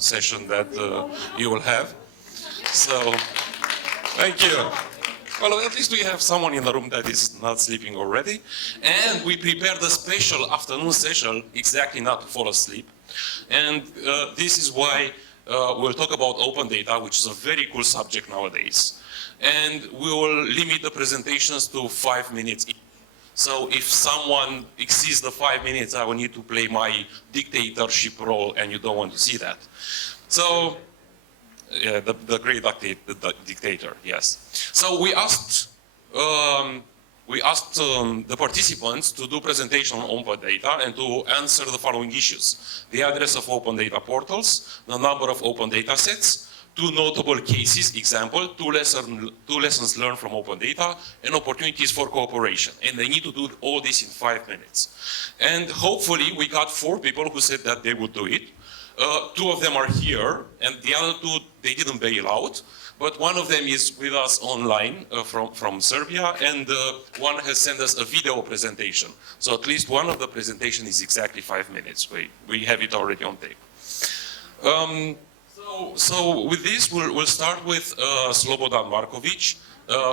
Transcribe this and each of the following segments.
session that you will have. So, thank you. Well, at least we have someone in the room that is not sleeping already. And we prepared a special afternoon session exactly not to fall asleep. And this is why we'll talk about open data, which is a very cool subject nowadays. And we will limit the presentations to 5 minutes each. So if someone exceeds the 5 minutes, I will need to play my dictatorship role, and you don't want to see that. So, yeah, the great dictator, yes. So we asked the participants to do presentation on open data and to answer the following issues: the address of open data portals, the number of open data sets, 2 notable cases, example, 2 lessons learned from open data, and opportunities for cooperation. And they need to do all this in 5 minutes. And hopefully we got 4 people who said that they would do it. 2 of them are here, and the other 2, they didn't bail out. But one of them is with us online from Serbia, and one has sent us a video presentation. So at least one of the presentation is exactly 5 minutes. We have it already on tape. So with this, we'll start with Slobodan Markovic,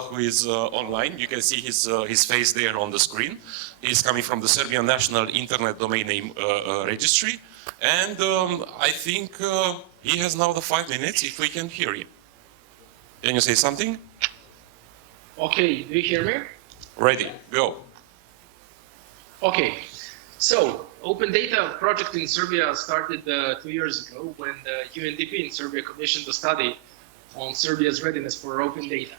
who is online. You can see his face there on the screen. He's coming from the Serbian National Internet Domain Name Registry. And I think he has now the 5 minutes, if we can hear him. Can you say something? Okay, do you hear me? Ready, go. Okay, so Open Data project in Serbia started 2 years ago when the UNDP in Serbia commissioned a study on Serbia's readiness for open data.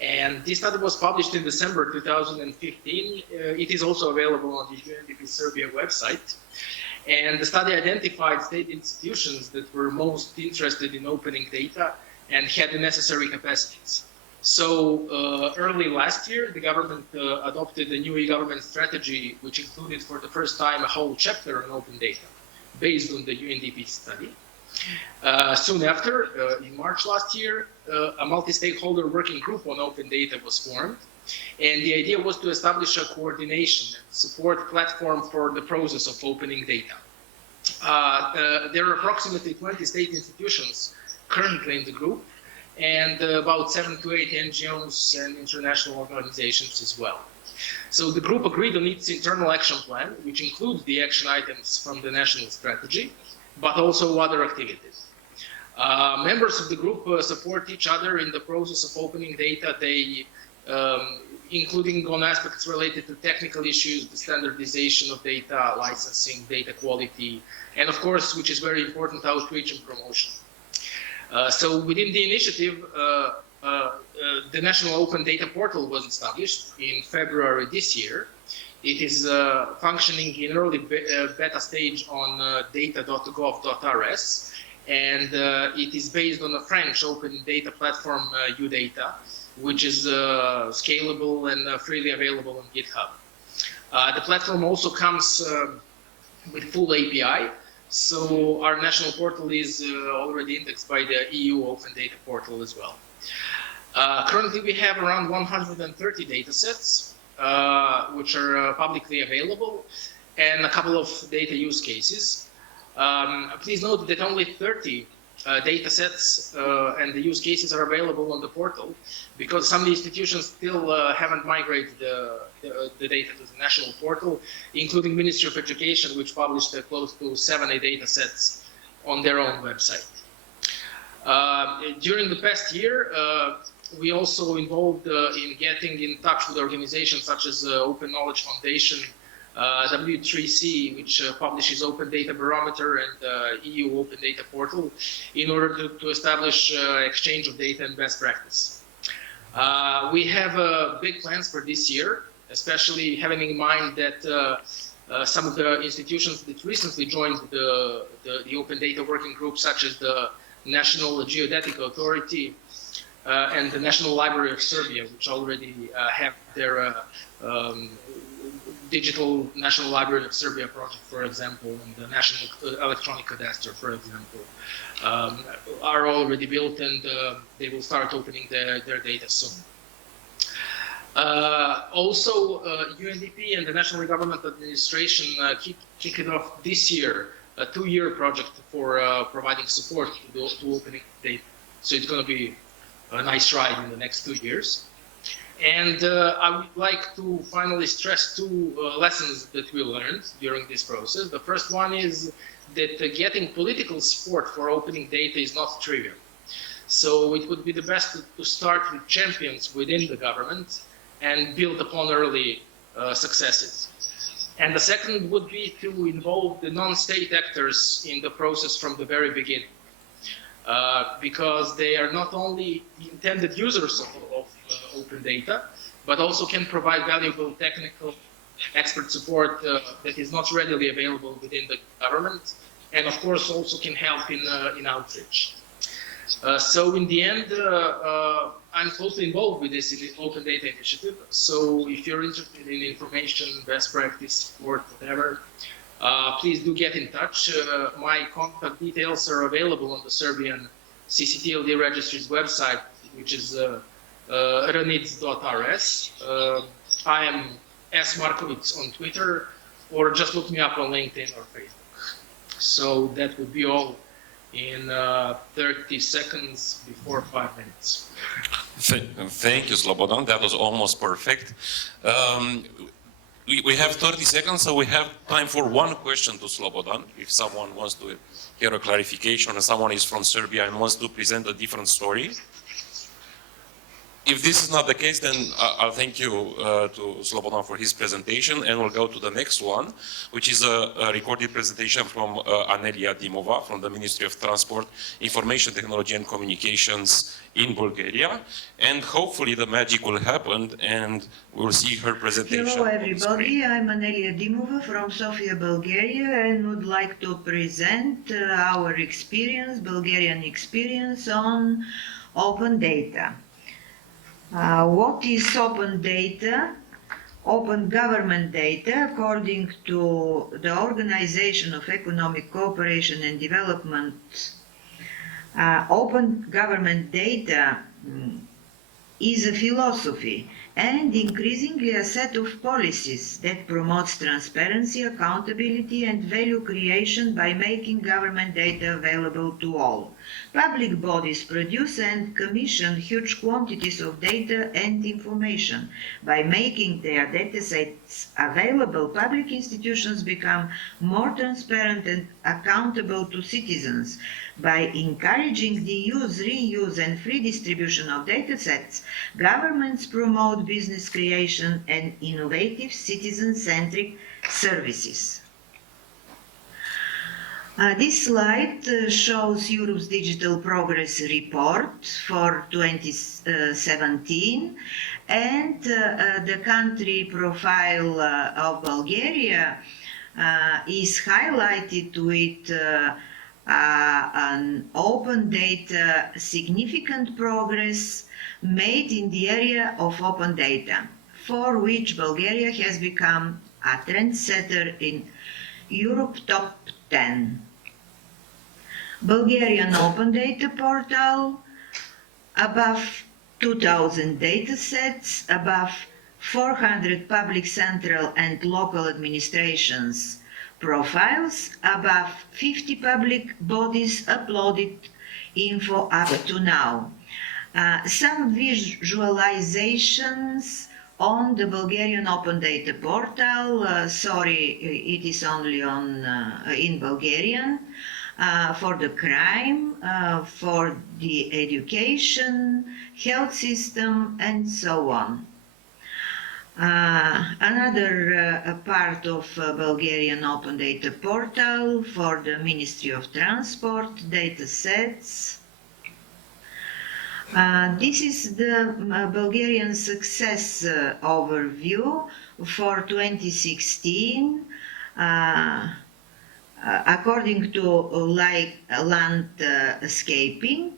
And this study was published in December 2015. It is also available on the UNDP Serbia website. And the study identified state institutions that were most interested in opening data and had the necessary capacities. So early last year, the government adopted a new e-government strategy, which included for the first time a whole chapter on open data, based on the UNDP study. Soon after, in March last year, a multi-stakeholder working group on open data was formed. And the idea was to establish a coordination and support platform for the process of opening data. There are approximately 20 state institutions currently in the group, and about 7 to 8 NGOs and international organizations as well. So the group agreed on its internal action plan, which includes the action items from the national strategy, but also other activities. Members of the group support each other in the process of opening data. They including on aspects related to technical issues, the standardization of data, licensing, data quality, and of course, which is very important, outreach and promotion. So within the initiative, the National Open Data Portal was established in February this year. It is functioning in early beta stage on data.gov.rs, and it is based on a French open data platform, UData, which is scalable and freely available on GitHub. The platform also comes with full API, so our national portal is already indexed by the EU Open Data Portal as well. Currently, we have around 130 data sets, which are publicly available, and a couple of data use cases. Please note that only 30 data sets and the use cases are available on the portal, because some institutions still haven't migrated the data to the national portal, including Ministry of Education, which published close to 70 data sets on their own website. During the past year, we also involved in getting in touch with organizations such as Open Knowledge Foundation, W3C, which publishes Open Data Barometer, and EU Open Data Portal, in order to establish exchange of data and best practice. We have big plans for this year, especially having in mind that some of the institutions that recently joined the Open Data Working Group, such as the National Geodetic Authority and the National Library of Serbia, which already have their Digital National Library of Serbia project, for example, and the National Electronic Cadastre, for example, are already built, and they will start opening their data soon. Also, UNDP and the National Government Administration kicked off this year a 2-year project for providing support to opening data. So it's going to be a nice ride in the next 2 years. And I would like to finally stress two lessons that we learned during this process. The first one is that getting political support for opening data is not trivial. So it would be the best to start with champions within the government and build upon early successes. And the second would be to involve the non-state actors in the process from the very beginning, because they are not only intended users of open data, but also can provide valuable technical expert support that is not readily available within the government, and of course also can help in outreach. So in the end, I'm closely involved with this Open Data Initiative. So if you're interested in information, best practice, support, whatever, please do get in touch. My contact details are available on the Serbian CCTLD Registry's website, which is ranids.rs. I am S. Markovic on Twitter, or just look me up on LinkedIn or Facebook. So that would be all in 30 seconds before 5 minutes. Thank you, Slobodan. That was almost perfect. We have 30 seconds, so we have time for one question to Slobodan. If someone wants to hear a clarification, and someone is from Serbia and wants to present a different story. If this is not the case, then I'll thank you to Slobodan for his presentation, and we'll go to the next one, which is a recorded presentation from Anelia Dimova from the Ministry of Transport, Information Technology and Communications in Bulgaria. And hopefully the magic will happen and we'll see her presentation. Hello everybody, I'm Anelia Dimova from Sofia, Bulgaria, and would like to present our experience, Bulgarian experience on open data. What is open data? Open government data, according to the Organization of Economic Cooperation and Development, open government data is a philosophy and increasingly a set of policies that promotes transparency, accountability and value creation by making government data available to all. Public bodies produce and commission huge quantities of data and information. By making their datasets available, public institutions become more transparent and accountable to citizens. By encouraging the use, reuse and free distribution of datasets, governments promote business creation and innovative citizen-centric services. This slide shows Europe's Digital Progress Report for 2017, and the country profile of Bulgaria is highlighted with an open data significant progress made in the area of open data, for which Bulgaria has become a trendsetter in Europe Top 10. Bulgarian Open Data Portal, above 2,000 datasets, above 400 public central and local administrations profiles, above 50 public bodies uploaded info up to now. Some visualizations on the Bulgarian Open Data Portal. Sorry, it is only on in Bulgarian. For the crime, for the education, health system, and so on. Another part of Bulgarian Open Data Portal for the Ministry of Transport, data sets. This is the Bulgarian success overview for 2016. According to landscaping,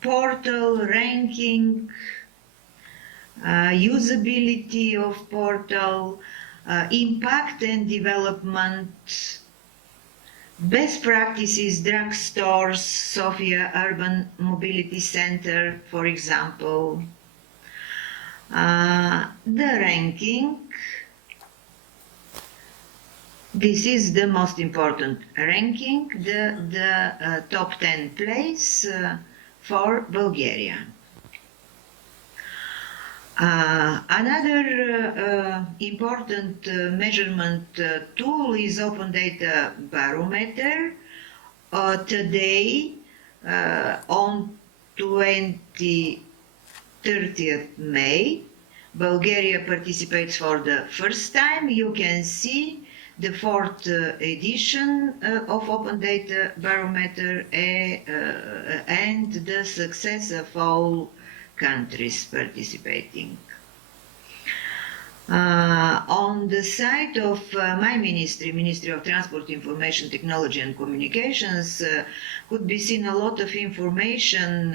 portal ranking, usability of portal, impact and development, best practices, drugstores, Sofia Urban Mobility Center, for example, the ranking, This is the most important ranking, the top 10 place for Bulgaria. Another important measurement tool is Open Data Barometer. Today, on 30th May, Bulgaria participates for the first time. You can see the fourth edition of Open Data Barometer and the success of all countries participating. On the site of my ministry, Ministry of Transport, Information Technology and Communications, could be seen a lot of information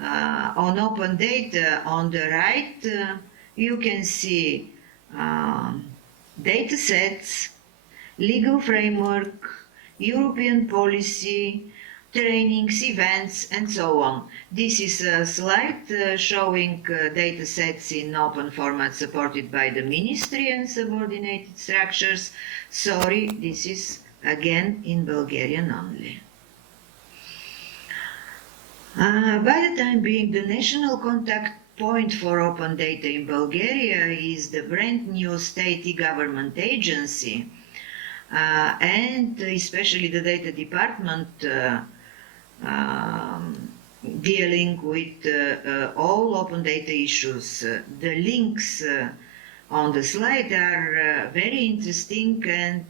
on open data. On the right, you can see data sets, legal framework, European policy, trainings, events, and so on. This is a slide showing data sets in open format supported by the ministry and subordinated structures. Sorry, this is again in Bulgarian only. By the time being, the national contact point for open data in Bulgaria is the brand new state e-government agency, and especially the data department dealing with all open data issues. The links on the slide are very interesting and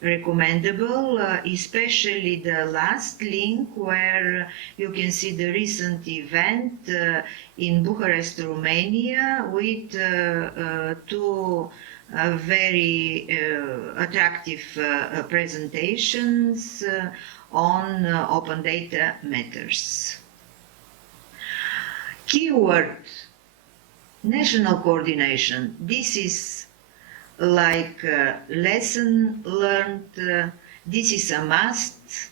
recommendable, especially the last link where you can see the recent event in Bucharest, Romania, with two very attractive presentations on open data matters. Keyword: national coordination. This is like lesson learned. This is a must.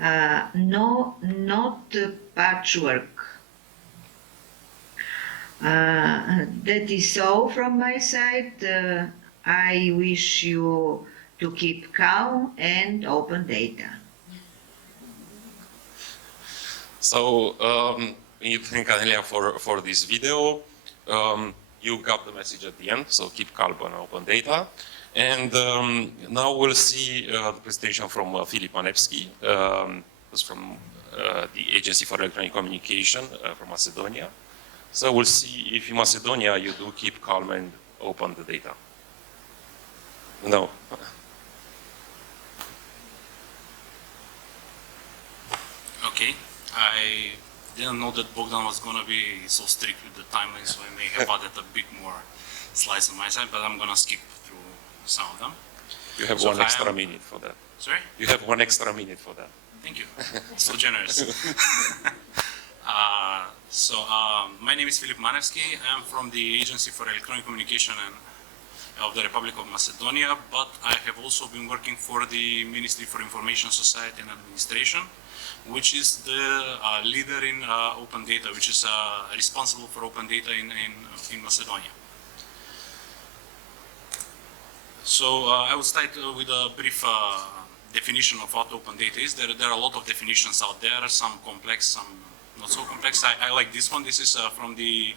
No, not patchwork. That is all from my side. I wish you to keep calm and open data. So, we need to thank Anelia for this video. You got the message at the end, so keep calm on open data. And now we'll see the presentation from Filip Manevski, who's from the Agency for Electronic Communication from Macedonia. So we'll see if in Macedonia you do keep calm and open the data. No. Okay, I didn't know that Bogdan was going to be so strict with the timeline, so I may have added a bit more slides on my side, but I'm going to skip through some of them. You have So one extra minute for that. Sorry? You have 1 extra minute for that. Thank you. So generous. My name is Filip Manevski. I'm from the Agency for Electronic Communication of the Republic of Macedonia, but I have also been working for the Ministry for Information Society and Administration, which is the leader in open data, which is responsible for open data in Macedonia. So I will start with a brief definition of what open data is. There are a lot of definitions out there, some complex, some not so complex. I like this one. This is from the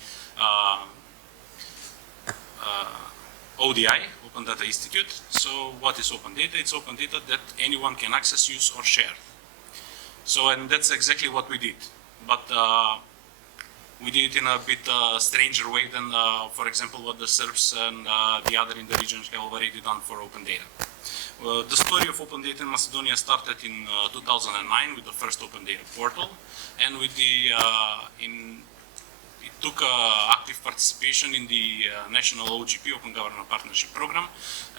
ODI, Open Data Institute. So what is open data? It's open data that anyone can access, use, or share. So, and that's exactly what we did. But we did it in a bit stranger way than, for example, what the Serbs and the other in the region have already done for open data. The story of open data in Macedonia started in 2009 with the first open data portal, and with the it took active participation in the national OGP, Open Government Partnership Program,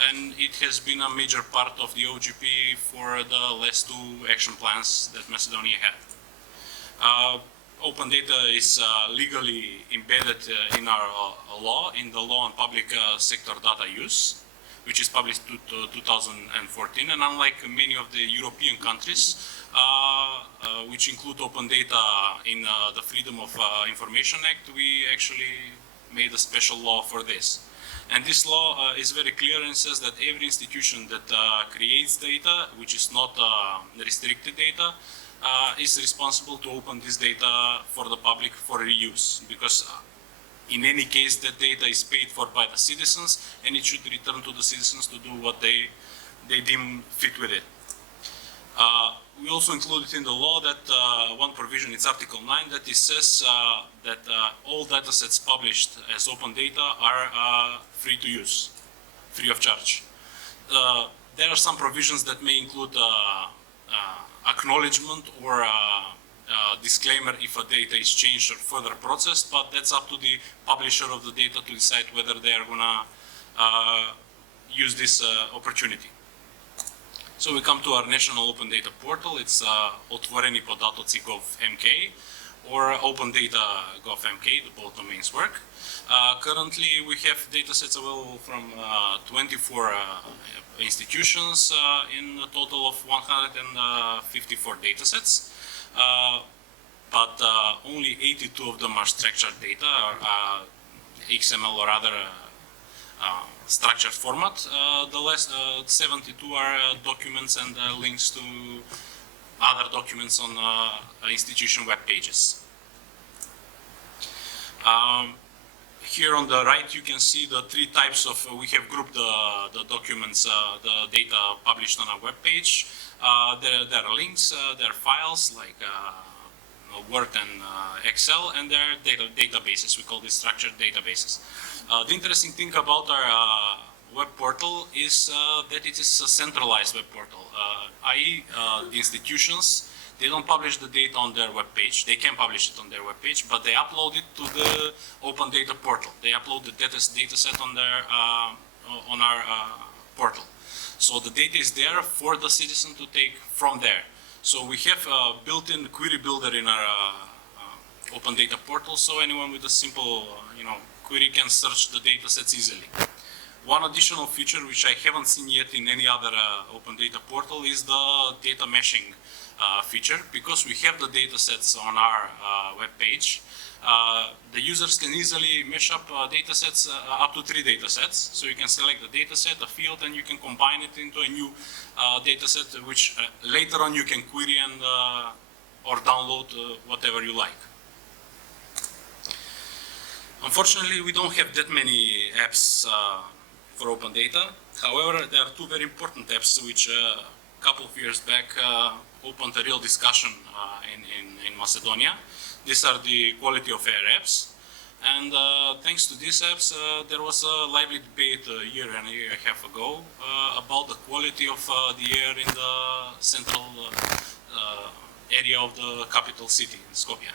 and it has been a major part of the OGP for the last 2 action plans that Macedonia had. Open data is legally embedded in our law, in the law on public sector data use, which is published to 2014, and unlike many of the European countries, which include open data in the Freedom of Information Act, we actually made a special law for this. And this law is very clear and says that every institution that creates data, which is not restricted data, is responsible to open this data for the public for reuse, because in any case that data is paid for by the citizens and it should return to the citizens to do what they deem fit with it. We also included in the law that one provision, it's Article 9, that it says that all data sets published as open data are free to use, free of charge. There are some provisions that may include acknowledgement or disclaimer if a data is changed or further processed, but that's up to the publisher of the data to decide whether they are gonna use this opportunity. So we come to our national open data portal. It's otvoreni podatci gov.mk or opendata.gov.mk, the both domains work. Currently we have data sets available from 24 institutions in a total of 154 data sets. But only 82 of them are structured data, or XML or other structured format. The last 72 are documents and links to other documents on institution web pages. Here on the right you can see the three types of, we have grouped the documents, the data published on our web page. There are links, there are files like Word and Excel, and there are databases. We call these structured databases. The interesting thing about our web portal is that it is a centralized web portal, i.e. The institutions, they don't publish the data on their web page. They can publish it on their web page, but they upload it to the open data portal. They upload the data set on their on our portal. So the data is there for the citizen to take from there. So we have a built-in query builder in our open data portal, so anyone with a simple query can search the data sets easily. One additional feature which I haven't seen yet in any other open data portal is the data meshing feature. Because we have the data sets on our web page, the users can easily mesh up data sets, up to 3 data sets. So you can select the data set, a field, and you can combine it into a new data set, which later on you can query and or download whatever you like. Unfortunately, we don't have that many apps for open data. However, there are 2 very important apps which a couple of years back opened a real discussion in Macedonia. These are the quality of air apps. And thanks to these apps, there was a lively debate a year and a half ago about the quality of the air in the central area of the capital city, in Skopje.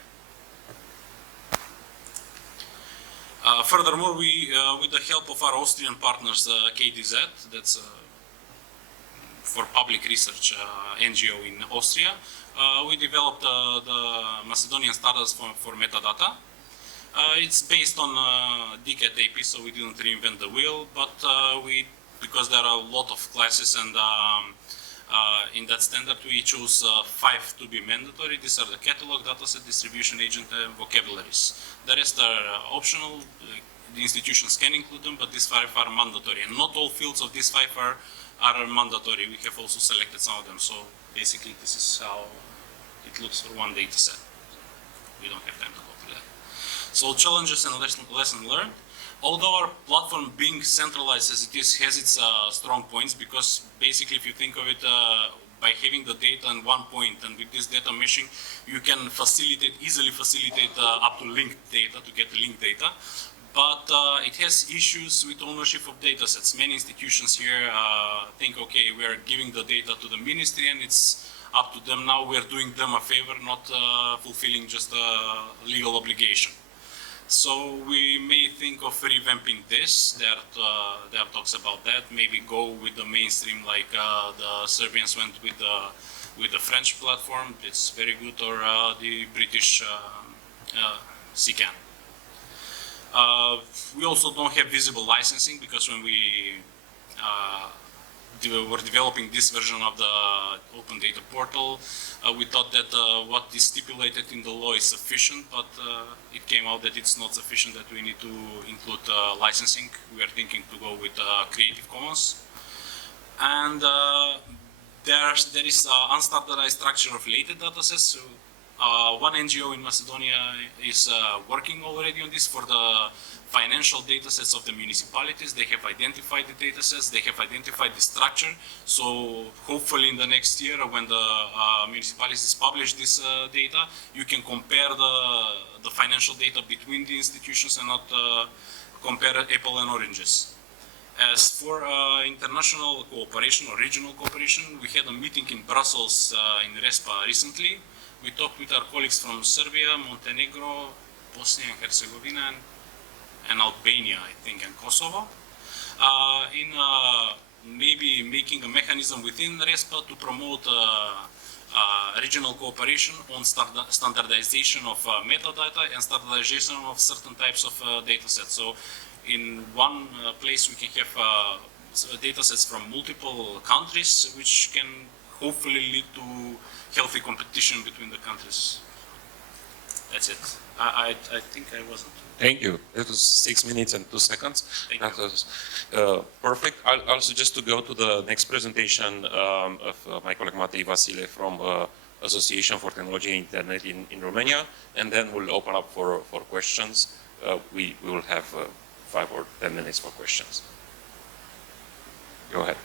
Furthermore, we, with the help of our Austrian partners, KDZ, that's for public research NGO in Austria, we developed the Macedonian standards for metadata. It's based on DCAT AP, so we didn't reinvent the wheel, but because there are a lot of classes and in that standard we chose 5 to be mandatory. These are the catalog, dataset, distribution agent, and vocabularies. The rest are optional. The institutions can include them, but these 5 are mandatory. And not all fields of these 5 are mandatory. We have also selected some of them. So basically this is how it looks for one data set. We don't have time to go through that. So challenges and lesson learned. Although our platform being centralized as it is has its strong points, because basically if you think of it, by having the data in one point and with this data meshing, you can easily facilitate up to linked data to get the linked data. But it has issues with ownership of data sets. Many institutions here think, okay, we're giving the data to the ministry and it's up to them now. We're doing them a favor, not fulfilling just a legal obligation. So we may think of revamping this. There are talks about that. Maybe go with the mainstream, like the Serbians went with the French platform. It's very good, or the British CCAN. We also don't have visible licensing, because when we were developing this version of the open data portal, we thought that what is stipulated in the law is sufficient, but it came out that it's not sufficient, that we need to include licensing. We are thinking to go with Creative Commons. And there is unstandardized structure of related datasets. So, one NGO in Macedonia is working already on this for the financial datasets of the municipalities. They have identified the datasets, they have identified the structure. So hopefully in the next year, when the municipalities publish this data, you can compare the financial data between the institutions and not compare apple and oranges. As for international cooperation or regional cooperation, we had a meeting in Brussels in RESPA recently. We talked with our colleagues from Serbia, Montenegro, Bosnia and Herzegovina, and Albania, I think, and Kosovo, in maybe making a mechanism within RESPA to promote regional cooperation on standardization of metadata and standardization of certain types of data sets. So in one place we can have data sets from multiple countries, which can hopefully lead to healthy competition between the countries. That's it. I think I wasn't. Thank you. It was 6 minutes and 2 seconds. Thank That you. was perfect. I'll suggest to go to the next presentation of my colleague Matei Vasile from Association for Technology and Internet in Romania, and then we'll open up for questions. We will have 5 or 10 minutes for questions. Go ahead.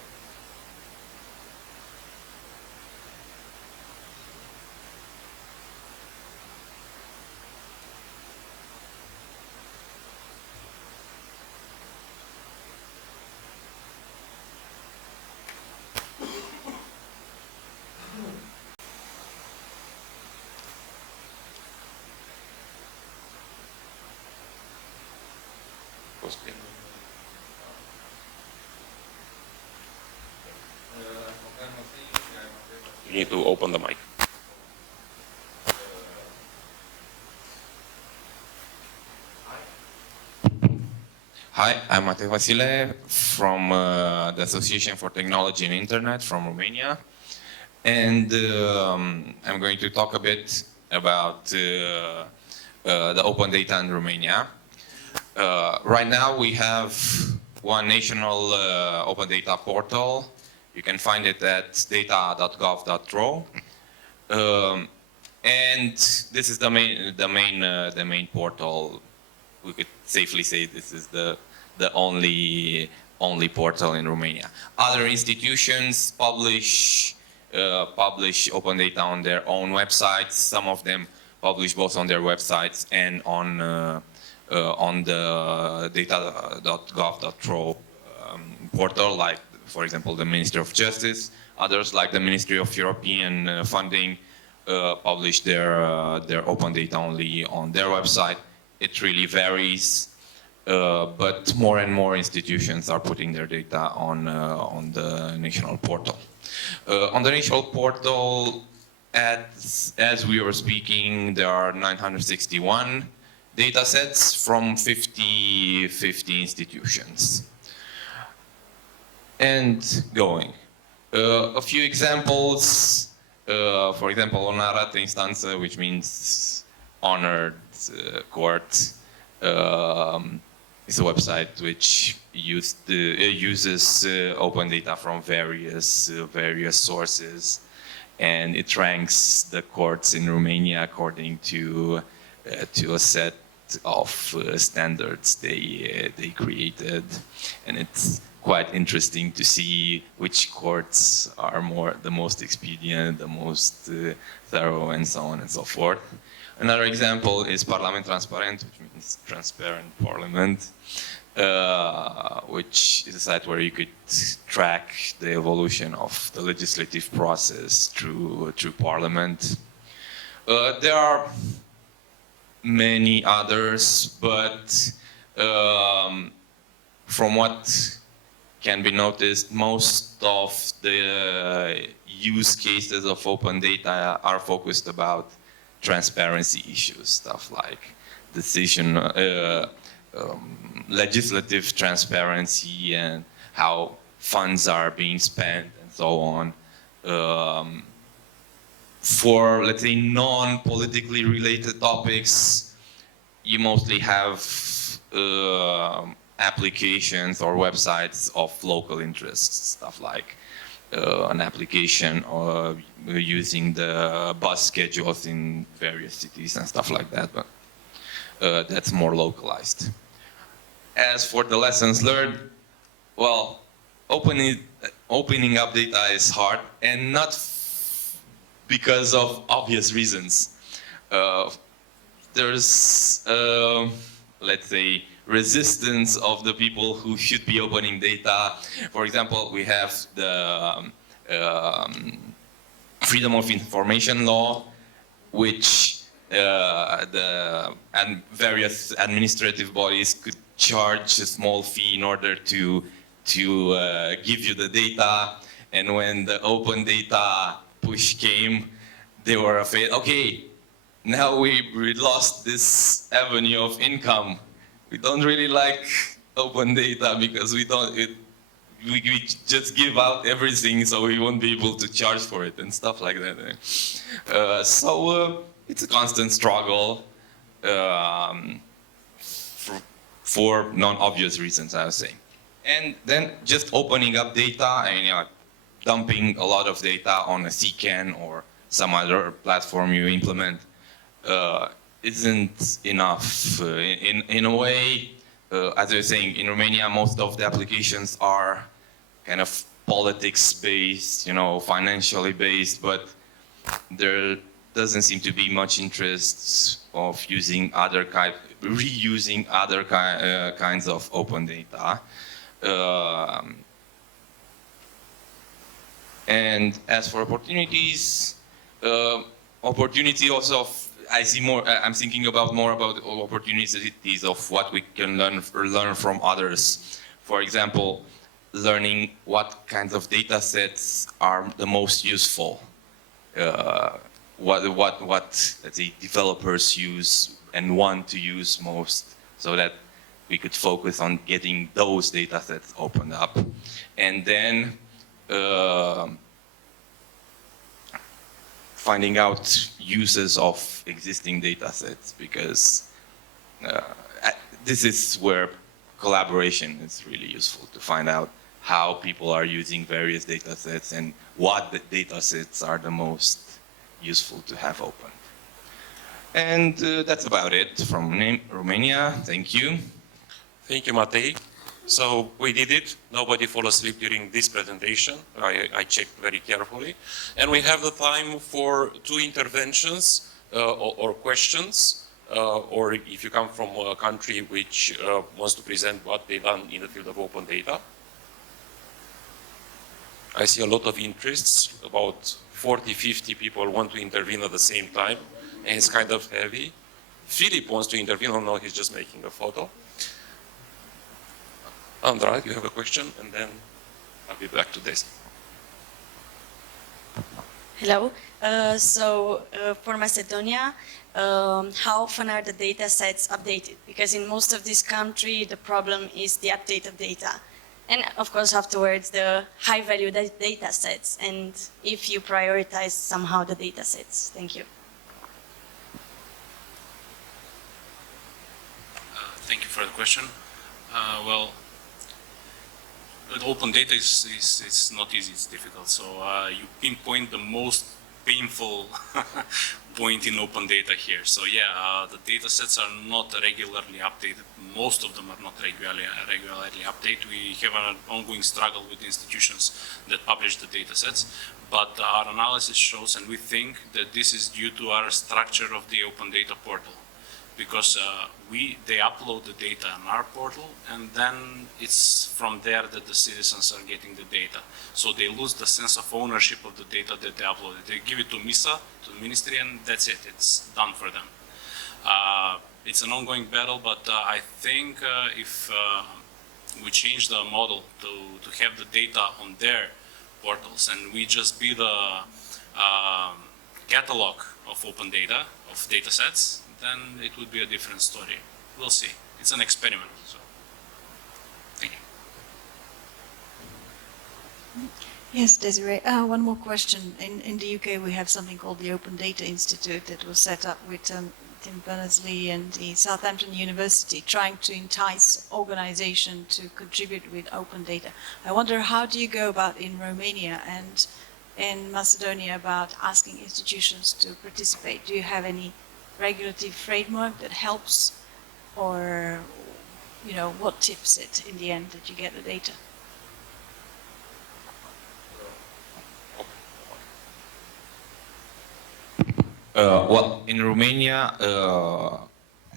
You need to open the mic. Hi, I'm Matei Vasile from the Association for Technology and Internet from Romania. And I'm going to talk a bit about the open data in Romania. Right now we have one national open data portal. You can find it at data.gov.ro. And this is the main portal. We could safely say this is the only portal in Romania. Other institutions publish open data on their own websites. Some of them publish both on their websites and on the data.gov.ro portal, like, for example, the Ministry of Justice. Others, like the Ministry of European Funding, publish their open data only on their website. It really varies, but more and more institutions are putting their data on the national portal. On the national portal, as we were speaking, there are 961 data sets from 50 institutions. And going. A few examples, for example, Onorată Instanță, which means honored court, is a website which uses open data from various sources, and it ranks the courts in Romania according to a set of standards they created, and it's quite interesting to see which courts are the most expedient, the most thorough, and so on and so forth. Another example is Parlament Transparent, which means transparent parliament, which is a site where you could track the evolution of the legislative process through parliament. There are many others, but from what can be noticed, most of the use cases of open data are focused about transparency issues, stuff like legislative transparency, and how funds are being spent and so on. For, let's say, non-politically related topics, you mostly have applications or websites of local interests, stuff like an application or using the bus schedules in various cities and stuff like that, but that's more localized. As for the lessons learned, well, opening up data is hard, and not because of obvious reasons. There's, let's say, resistance of the people who should be opening data. For example, we have the Freedom of Information Law, which and various administrative bodies could charge a small fee in order to give you the data. And when the open data push came, they were afraid, okay, now we lost this avenue of income. We don't really like open data because we just give out everything, so we won't be able to charge for it and stuff like that. So it's a constant struggle for non-obvious reasons, I would say. And then just opening up data and dumping a lot of data on a CCAN or some other platform you implement isn't enough. In a way, as I was saying, in Romania, most of the applications are kind of politics-based, financially based, but there doesn't seem to be much interest of reusing other kinds of open data. And as for opportunities, opportunity also, I see more. I'm thinking more about opportunities of what we can learn from others. For example, learning what kinds of data sets are the most useful. What let's say developers use and want to use most, so that we could focus on getting those data sets opened up, and then finding out uses of existing data sets, because this is where collaboration is really useful, to find out how people are using various data sets and what the data sets are the most useful to have open. And that's about it from Romania. Thank you. Thank you, Matei. So we did it. Nobody fell asleep during this presentation. I checked very carefully. And we have the time for 2 interventions or questions, or if you come from a country which wants to present what they've done in the field of open data. I see a lot of interests. About 40, 50 people want to intervene at the same time, and it's kind of heavy. Philip wants to intervene. Oh no, he's just making a photo. Andra, you have a question, and then I'll be back to this. Hello. For Macedonia, how often are the data sets updated? Because in most of this country, the problem is the update of data. And of course, afterwards, the high value data sets, and if you prioritize somehow the data sets. Thank you. Thank you for the question. Well, with open data it's not easy, it's difficult. So you pinpoint the most painful point in open data here. So yeah, the data sets are not regularly updated. Most of them are not regularly updated. We have an ongoing struggle with institutions that publish the data sets, but our analysis shows, and we think that this is due to our structure of the open data portal. Because they upload the data on our portal, and then it's from there that the citizens are getting the data. So they lose the sense of ownership of the data that they uploaded. They give it to MISA, to the ministry, and that's it. It's done for them. It's an ongoing battle, but I think if we change the model to have the data on their portals, and we just be the catalog of open data, of data sets, then it would be a different story. We'll see. It's an experiment. So, thank you. Yes, Desiree. One more question. In the UK, we have something called the Open Data Institute that was set up with Tim Berners-Lee and the Southampton University, trying to entice organization to contribute with open data. I wonder, how do you go about in Romania and in Macedonia about asking institutions to participate? Do you have any regulatory framework that helps, or what tips it in the end that you get the data? Well, in Romania,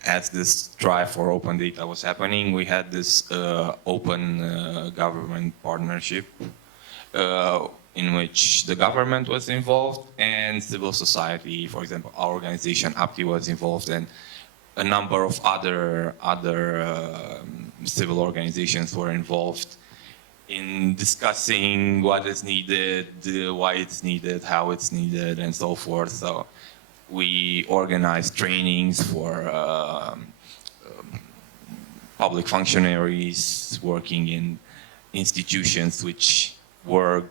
as this drive for open data was happening, we had this open government partnership in which the government was involved and civil society. For example, our organization, APTI, was involved, and a number of other civil organizations were involved in discussing what is needed, why it's needed, how it's needed, and so forth. So we organized trainings for public functionaries working in institutions which were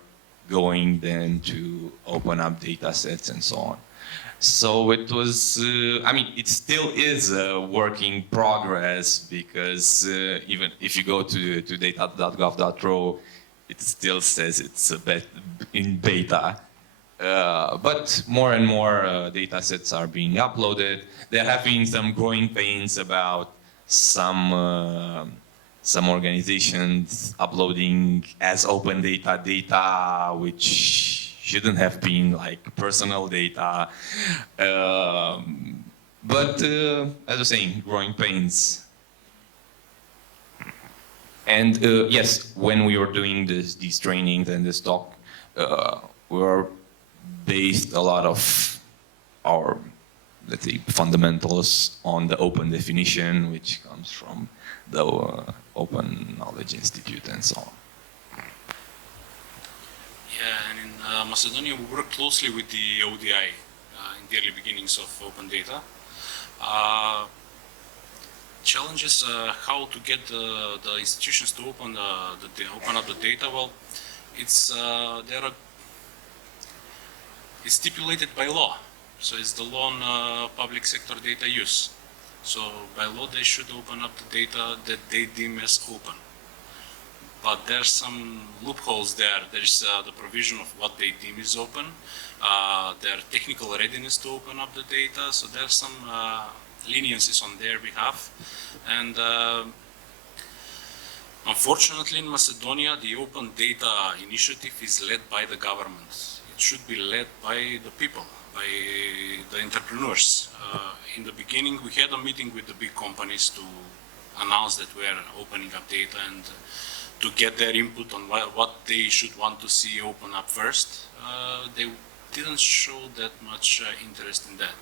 going then to open up data sets and so on. So it was, it still is a work in progress, because even if you go to data.gov.ro, it still says it's a bit in beta. But more and more data sets are being uploaded. There have been some growing pains about some organizations uploading as open data which shouldn't have been like personal data. But as I was saying, growing pains. And yes, when we were doing these trainings and this talk, we were based a lot of our, let's say, fundamentals on the open definition, which comes from the Open Knowledge Institute and so on. Yeah, and in Macedonia, we work closely with the ODI in the early beginnings of open data. Challenges how to get the institutions to open up the data. Well, it's stipulated by law. So it's the law on public sector data use. So by law, they should open up the data that they deem as open. But there's some loopholes there. There's the provision of what they deem is open, their technical readiness to open up the data. So there's some leniencies on their behalf. And unfortunately, in Macedonia, the open data initiative is led by the government. It should be led by the people, by the entrepreneurs. In the beginning, we had a meeting with the big companies to announce that we are opening up data and to get their input on what they should want to see open up first. They didn't show that much interest in that.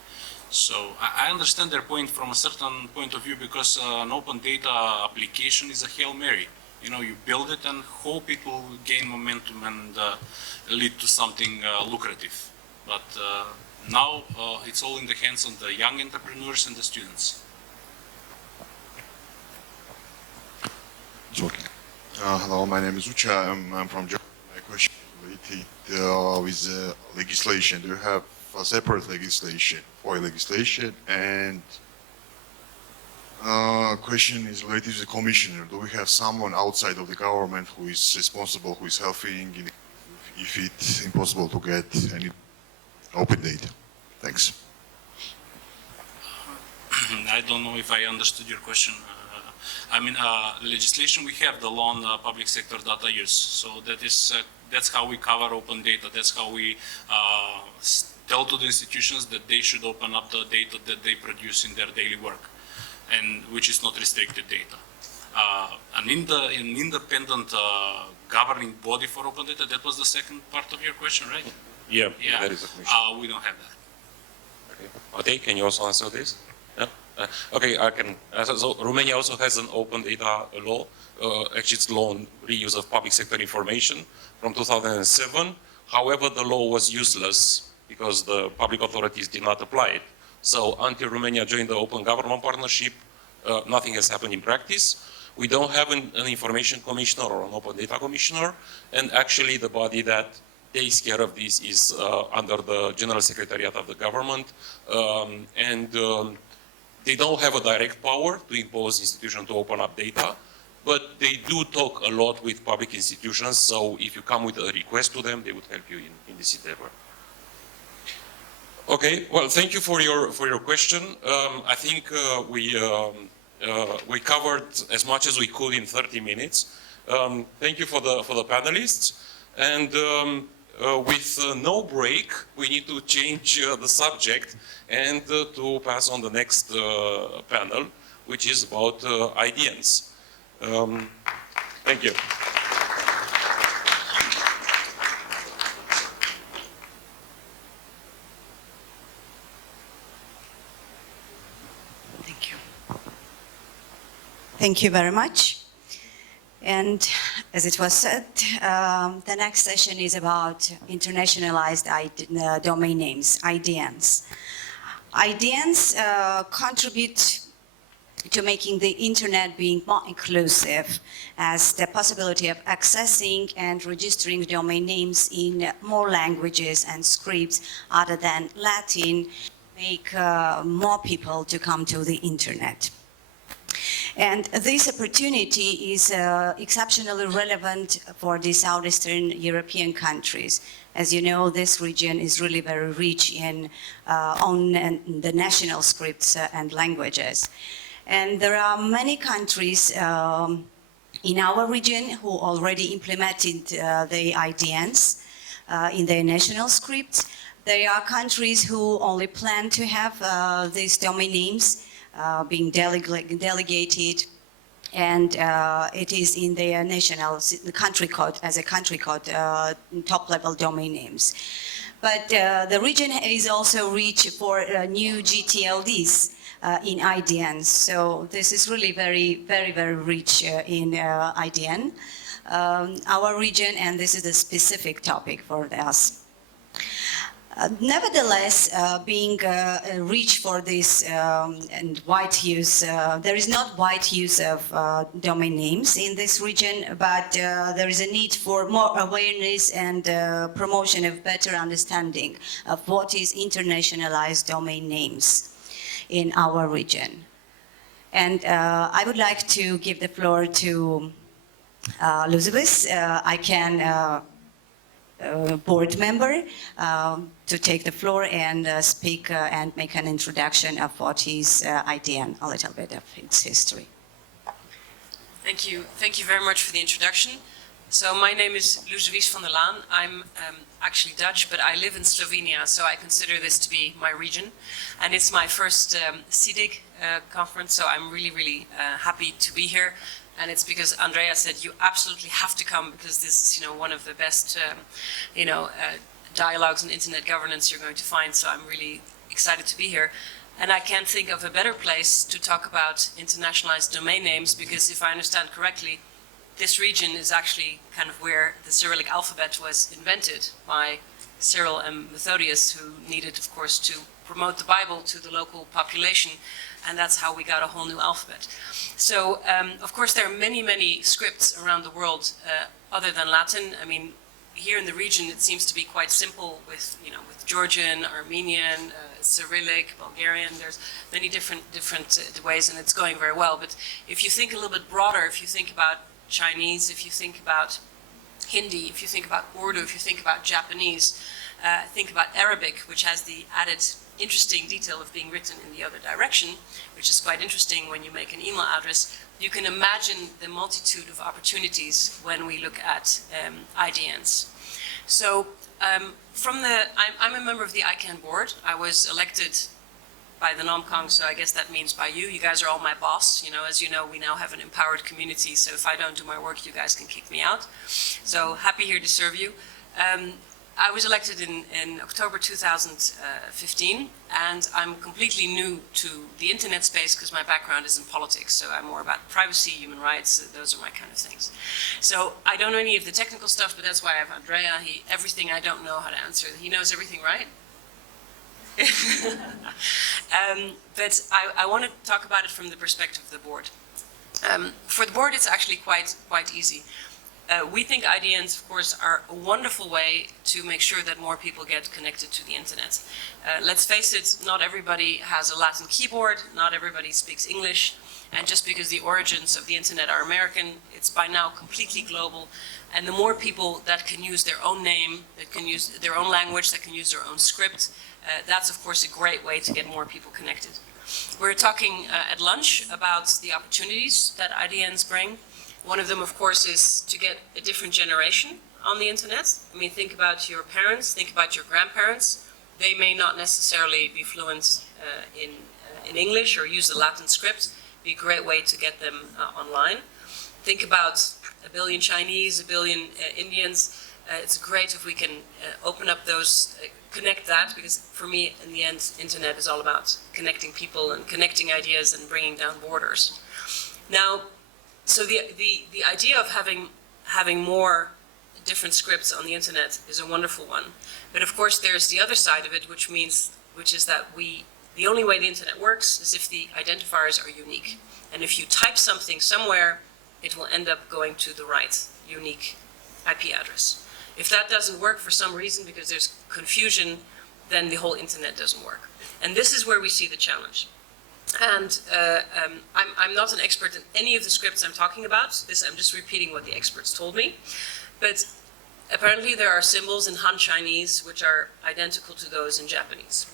So I understand their point from a certain point of view, because an open data application is a Hail Mary. You build it and hope it will gain momentum and lead to something lucrative. But now it's all in the hands of the young entrepreneurs and the students. Hello, my name is Ucha. I'm from Germany. My question is related with legislation. Do you have a separate legislation, FOIA legislation? And question is related to the commissioner. Do we have someone outside of the government who is responsible, who is helping if it's impossible to get any open data? Thanks. I don't know if I understood your question. Legislation, we have the law on public sector data use. So that's how we cover open data. That's how we tell to the institutions that they should open up the data that they produce in their daily work, and which is not restricted data. An independent governing body for open data, that was the second part of your question, right? Yeah, Yeah. that is the question. We don't have that. Okay, can you also answer this? Yeah? Okay, I can. So Romania also has an open data law. Actually, it's law on reuse of public sector information from 2007. However, the law was useless because the public authorities did not apply it. So until Romania joined the Open Government Partnership, nothing has happened in practice. We don't have an information commissioner or an open data commissioner, and actually the body that takes care of this is under the General Secretariat of the government, they don't have a direct power to impose institutions to open up data, but they do talk a lot with public institutions, so if you come with a request to them, they would help you in this endeavor. Okay, well, thank you for your question. I think we covered as much as we could in 30 minutes. Thank you for the panelists, and with no break, we need to change the subject and to pass on the next panel, which is about IDNs. Thank you. Thank you. Thank you very much. And as it was said, the next session is about internationalized domain names, IDNs. IDNs contribute to making the internet being more inclusive, as the possibility of accessing and registering domain names in more languages and scripts other than Latin make more people to come to the internet. And this opportunity is exceptionally relevant for the Southeastern European countries. As you know, this region is really very rich in on the national scripts and languages. And there are many countries in our region who already implemented the IDNs in their national scripts. There are countries who only plan to have these domain names being delegated, and it is in their national country code, as a country code, top-level domain names. But the region is also rich for new GTLDs in IDN. So this is really very rich in IDN, our region, and this is a specific topic for us. Nevertheless, being rich for this and wide use, there is not wide use of domain names in this region, but there is a need for more awareness and promotion of better understanding of what is internationalized domain names in our region. And I would like to give the floor to Elizabeth. I can board member to take the floor and speak and make an introduction of what is IDN, a little bit of its history. Thank you. Thank you very much for the introduction. So my name is Luzewies van der Laan. I'm actually Dutch, but I live in Slovenia, so I consider this to be my region. And it's my first SEEDIG conference, so I'm really happy to be here. And it's because Andrea said you absolutely have to come, because this is, one of the best, dialogues on internet governance you're going to find. So I'm really excited to be here. And I can't think of a better place to talk about internationalized domain names, because if I understand correctly, this region is actually kind of where the Cyrillic alphabet was invented by Cyril and Methodius, who needed, of course, to promote the Bible to the local population. And that's how we got a whole new alphabet. So, of course, there are many scripts around the world other than Latin. I mean, here in the region, it seems to be quite simple with, with Georgian, Armenian, Cyrillic, Bulgarian. There's many different ways, and it's going very well. But if you think a little bit broader, if you think about Chinese, if you think about Hindi, if you think about Urdu, if you think about Japanese, think about Arabic, which has the added interesting detail of being written in the other direction, which is quite interesting when you make an email address. You can imagine the multitude of opportunities when we look at IDNs. So I'm a member of the ICANN board. I was elected by the NomCong, so I guess that means by you. You guys are all my boss. As you know, we now have an empowered community, so if I don't do my work, you guys can kick me out. So happy here to serve you. I was elected in October 2015, and I'm completely new to the internet space because my background is in politics, so I'm more about privacy, human rights, those are my kind of things. So I don't know any of the technical stuff, but that's why I have Andrea. Everything I don't know how to answer, he knows everything, right? But I want to talk about it from the perspective of the board. For the board, it's actually quite easy. We think IDNs, of course, are a wonderful way to make sure that more people get connected to the internet. Let's face it, not everybody has a Latin keyboard, not everybody speaks English, and just because the origins of the internet are American, it's by now completely global. And the more people that can use their own name, that can use their own language, that can use their own script, that's of course a great way to get more people connected. We're talking at lunch about the opportunities that IDNs bring. One of them, of course, is to get a different generation on the internet. I mean, think about your parents, think about your grandparents. They may not necessarily be fluent in English or use the Latin script. It'd be a great way to get them online. Think about a billion Chinese, a billion Indians. It's great if we can open up those, connect that, because for me, in the end, internet is all about connecting people and connecting ideas and bringing down borders. Now, so the idea of having more different scripts on the internet is a wonderful one. But of course, there's the other side of it, which is that the only way the internet works is if the identifiers are unique. And if you type something somewhere, it will end up going to the right unique IP address. If that doesn't work for some reason because there's confusion, then the whole internet doesn't work. And this is where we see the challenge. And I'm not an expert in any of the scripts I'm talking about. I'm just repeating what the experts told me. But apparently there are symbols in Han Chinese which are identical to those in Japanese.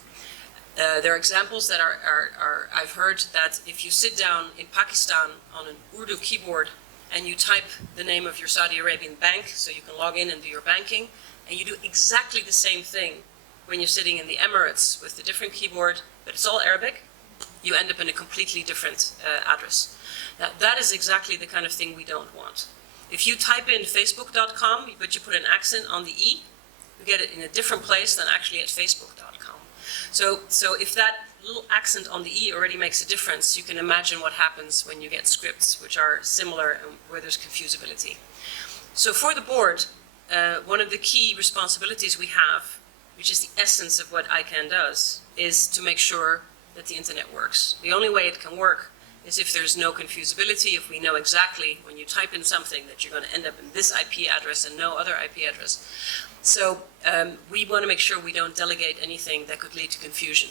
There are examples that I've heard that if you sit down in Pakistan on an Urdu keyboard and you type the name of your Saudi Arabian bank so you can log in and do your banking, and you do exactly the same thing when you're sitting in the Emirates with a different keyboard, but it's all Arabic, you end up in a completely different address. Now, that is exactly the kind of thing we don't want. If you type in facebook.com, but you put an accent on the E, you get it in a different place than actually at facebook.com. So if that little accent on the E already makes a difference, you can imagine what happens when you get scripts which are similar and where there's confusability. So for the board, one of the key responsibilities we have, which is the essence of what ICANN does, is to make sure that the internet works. The only way it can work is if there's no confusability, if we know exactly when you type in something that you're going to end up in this IP address and no other IP address. So we want to make sure we don't delegate anything that could lead to confusion.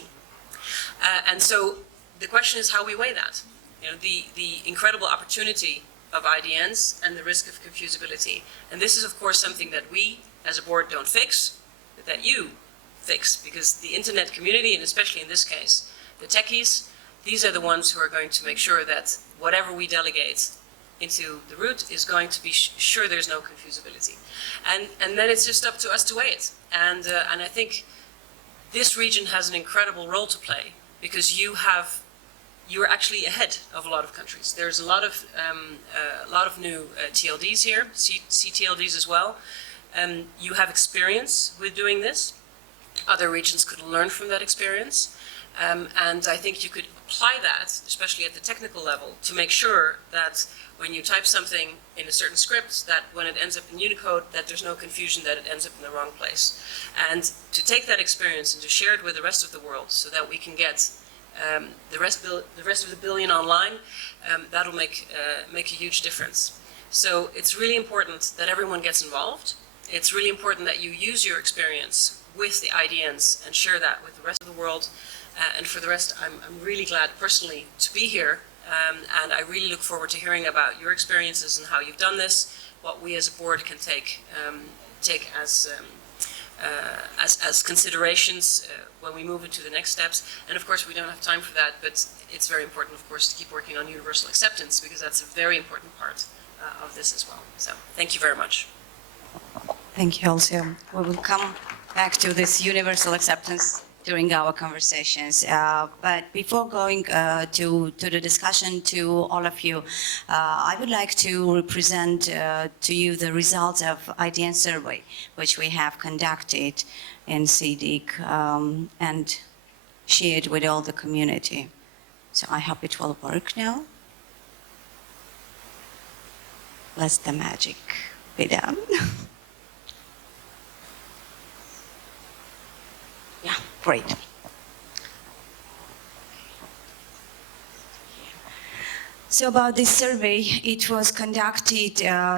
And so the question is how we weigh that. You know, the incredible opportunity of IDNs and the risk of confusability. And this is, of course, something that we, as a board, don't fix, but that you fix, because the internet community, and especially in this case, the techies, these are the ones who are going to make sure that whatever we delegate into the root is going to be sure there's no confusability. And then it's just up to us to weigh it. And I think this region has an incredible role to play, because you're actually ahead of a lot of countries. There's a lot of new TLDs here, CTLDs as well. You have experience with doing this. Other regions could learn from that experience. And I think you could apply that, especially at the technical level, to make sure that when you type something in a certain script, that when it ends up in Unicode, that there's no confusion that it ends up in the wrong place. And to take that experience and to share it with the rest of the world so that we can get the rest of the billion online, that'll make a huge difference. So it's really important that everyone gets involved. It's really important that you use your experience with the IDNs and share that with the rest of the world. And for the rest, I'm really glad personally to be here, and I really look forward to hearing about your experiences and how you've done this, what we as a board can take as considerations when we move into the next steps. And of course, we don't have time for that, but it's very important, of course, to keep working on universal acceptance, because that's a very important part of this as well. So thank you very much. Thank you, also. We will come back to this universal acceptance during our conversations. But before going to the discussion to all of you, I would like to present to you the results of IDN survey, which we have conducted in SEEDIG and shared with all the community. So I hope it will work now. Let the magic be done. Yeah, great. So about this survey, it was conducted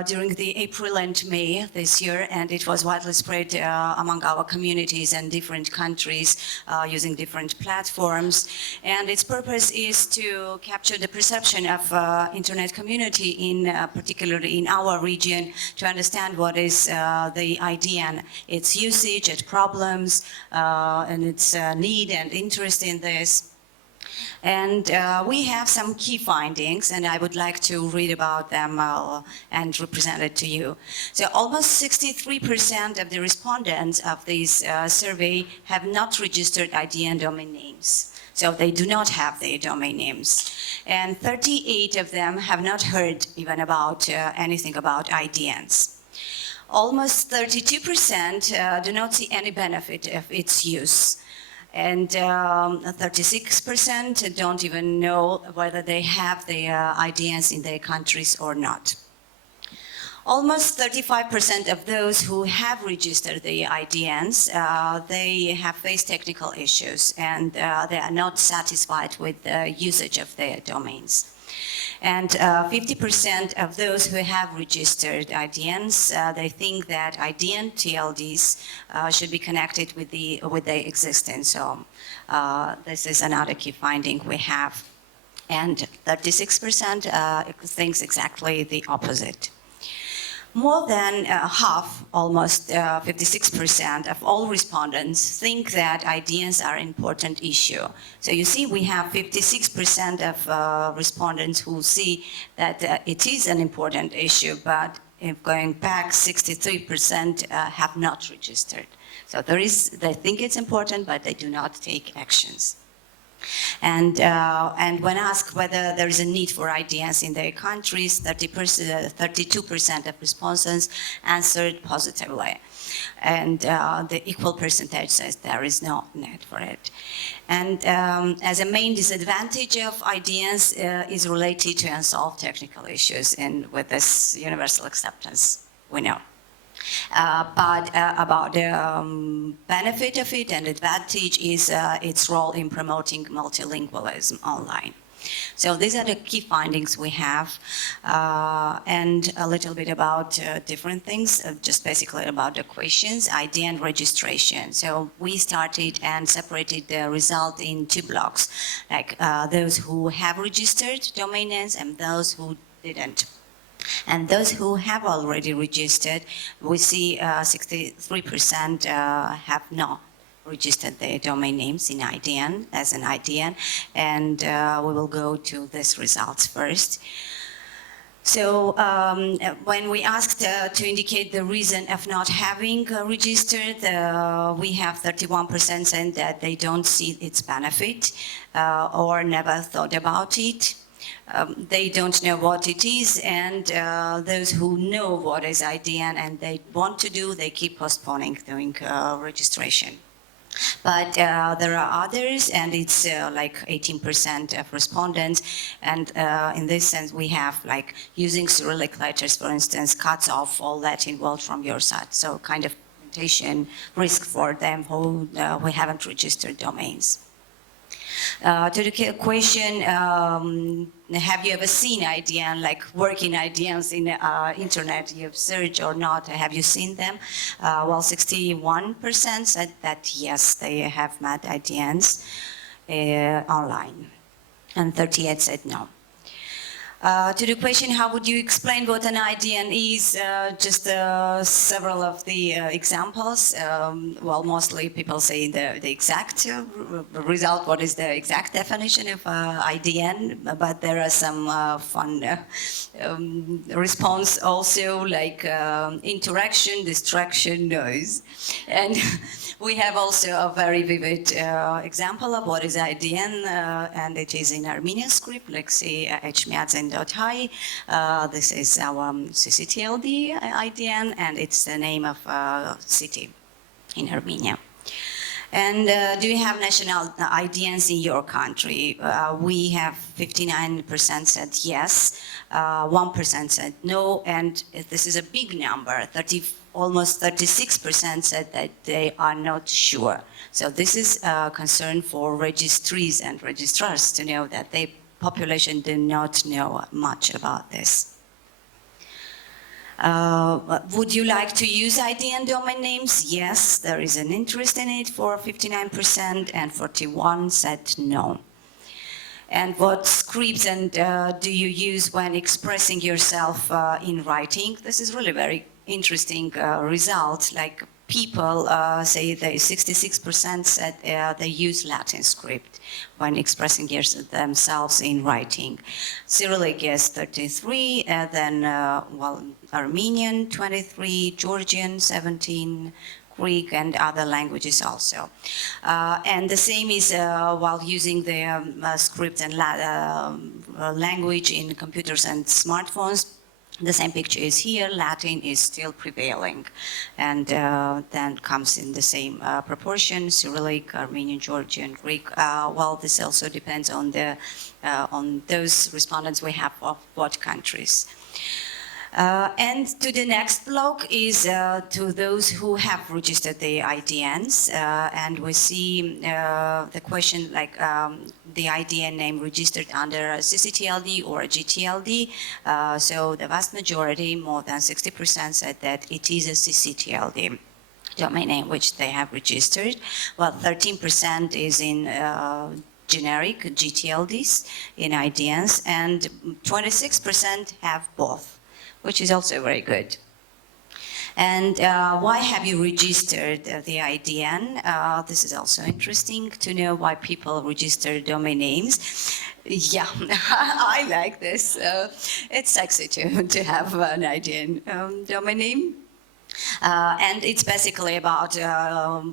during the April and May this year, and it was widely spread among our communities and different countries using different platforms. And its purpose is to capture the perception of internet community, particularly in our region, to understand what is the IDN, its usage, its problems, and its need and interest in this. And we have some key findings, and I would like to read about them and represent it to you. So almost 63% of the respondents of this survey have not registered IDN domain names. So they do not have their domain names. And 38 of them have not heard even about anything about IDNs. Almost 32% do not see any benefit of its use. And 36% don't even know whether they have the IDNs in their countries or not. Almost 35% of those who have registered the IDNs, they have faced technical issues, and they are not satisfied with the usage of their domains. And 50% of those who have registered IDNs, they think that IDN TLDs should be connected with their existence. So this is another key finding we have. And 36% thinks exactly the opposite. More than half, almost 56% of all respondents think that IDNs are an important issue. So you see, we have 56% of respondents who see that it is an important issue, but if going back, 63% have not registered. So they think it's important, but they do not take actions. And when asked whether there is a need for IDNs in their countries, 32% of respondents answered positively. And the equal percentage says there is no need for it. And as a main disadvantage of IDNs is related to unsolved technical issues, and with this universal acceptance, we know. But about the benefit of it and advantage is its role in promoting multilingualism online. So these are the key findings we have, and a little bit about different things, just basically about the questions, IDN registration. So we started and separated the result in two blocks, like those who have registered domain names and those who didn't. And those who have already registered, we see 63% have not registered their domain names in IDN, as an IDN, and we will go to these results first. So when we asked to indicate the reason of not having registered, we have 31% saying that they don't see its benefit or never thought about it. They don't know what it is, and those who know what is IDN and they want to do, they keep postponing doing registration. But there are others, and it's like 18% of respondents, and in this sense we have like using Cyrillic letters, for instance, cuts off all Latin words from your site, so kind of implementation risk for them who haven't registered domains. To the question, have you ever seen IDN, like working IDNs in internet, you've searched or not, have you seen them? Well, 61% said that yes, they have met IDNs online, and 38% said no. To the question, how would you explain what an IDN is? Just several of the examples. Well, mostly people say the exact result, what is the exact definition of IDN, but there are some fun response also, like interaction, distraction, noise. And we have also a very vivid example of what is IDN, and it is in Armenian script, like say hmiadzin.hi. This is our CCTLD IDN, and it's the name of a city in Armenia. And do you have national IDNs in your country? We have 59% said yes, 1% said no, and this is a big number, almost 36% said that they are not sure. So this is a concern for registries and registrars to know that they population do not know much about this. Would you like to use IDN domain names? Yes, there is an interest in it for 59%, and 41% said no. And what scripts and do you use when expressing yourself in writing? This is really very interesting result. Like people say they 66% said they use Latin script when expressing themselves in writing. Cyrillic is 33, and then well, Armenian 23, Georgian 17. Greek and other languages also. And the same is while using the script and language in computers and smartphones. The same picture is here. Latin is still prevailing, and then comes in the same proportion: Cyrillic, Armenian, Georgian, Greek. Well, this also depends on the on those respondents we have of what countries. And to the next block is to those who have registered the IDNs, and we see the question like the IDN name registered under a CCTLD or a GTLD. So the vast majority, more than 60%, said that it is a CCTLD domain name which they have registered, while 13% is in generic GTLDs in IDNs, and 26% have both, which is also very good. And why have you registered the IDN? This is also interesting to know why people register domain names. Yeah, I like this. It's sexy to have an IDN domain name. And it's basically about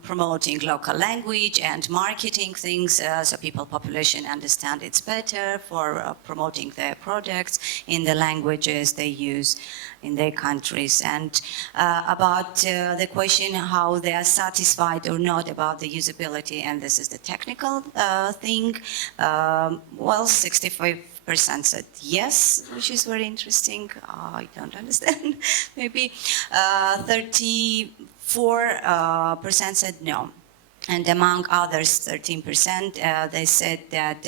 promoting local language and marketing things so population understand it's better for promoting their products in the languages they use in their countries. And about the question how they are satisfied or not about the usability, and this is the technical thing, well, 65% said yes, which is very interesting. I don't understand, maybe. 34% said no. And among others, 13%, they said that,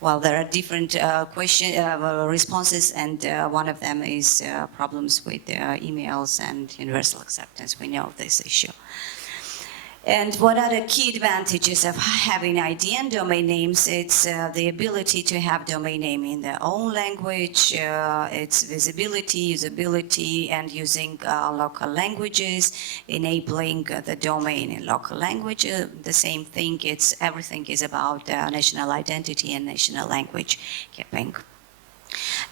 well, there are different responses, and one of them is problems with emails and universal acceptance. We know this issue. And what are the key advantages of having IDN domain names? It's the ability to have domain name in their own language, its visibility, usability, and using local languages, enabling the domain in local language. The same thing, everything is about national identity and national language keeping.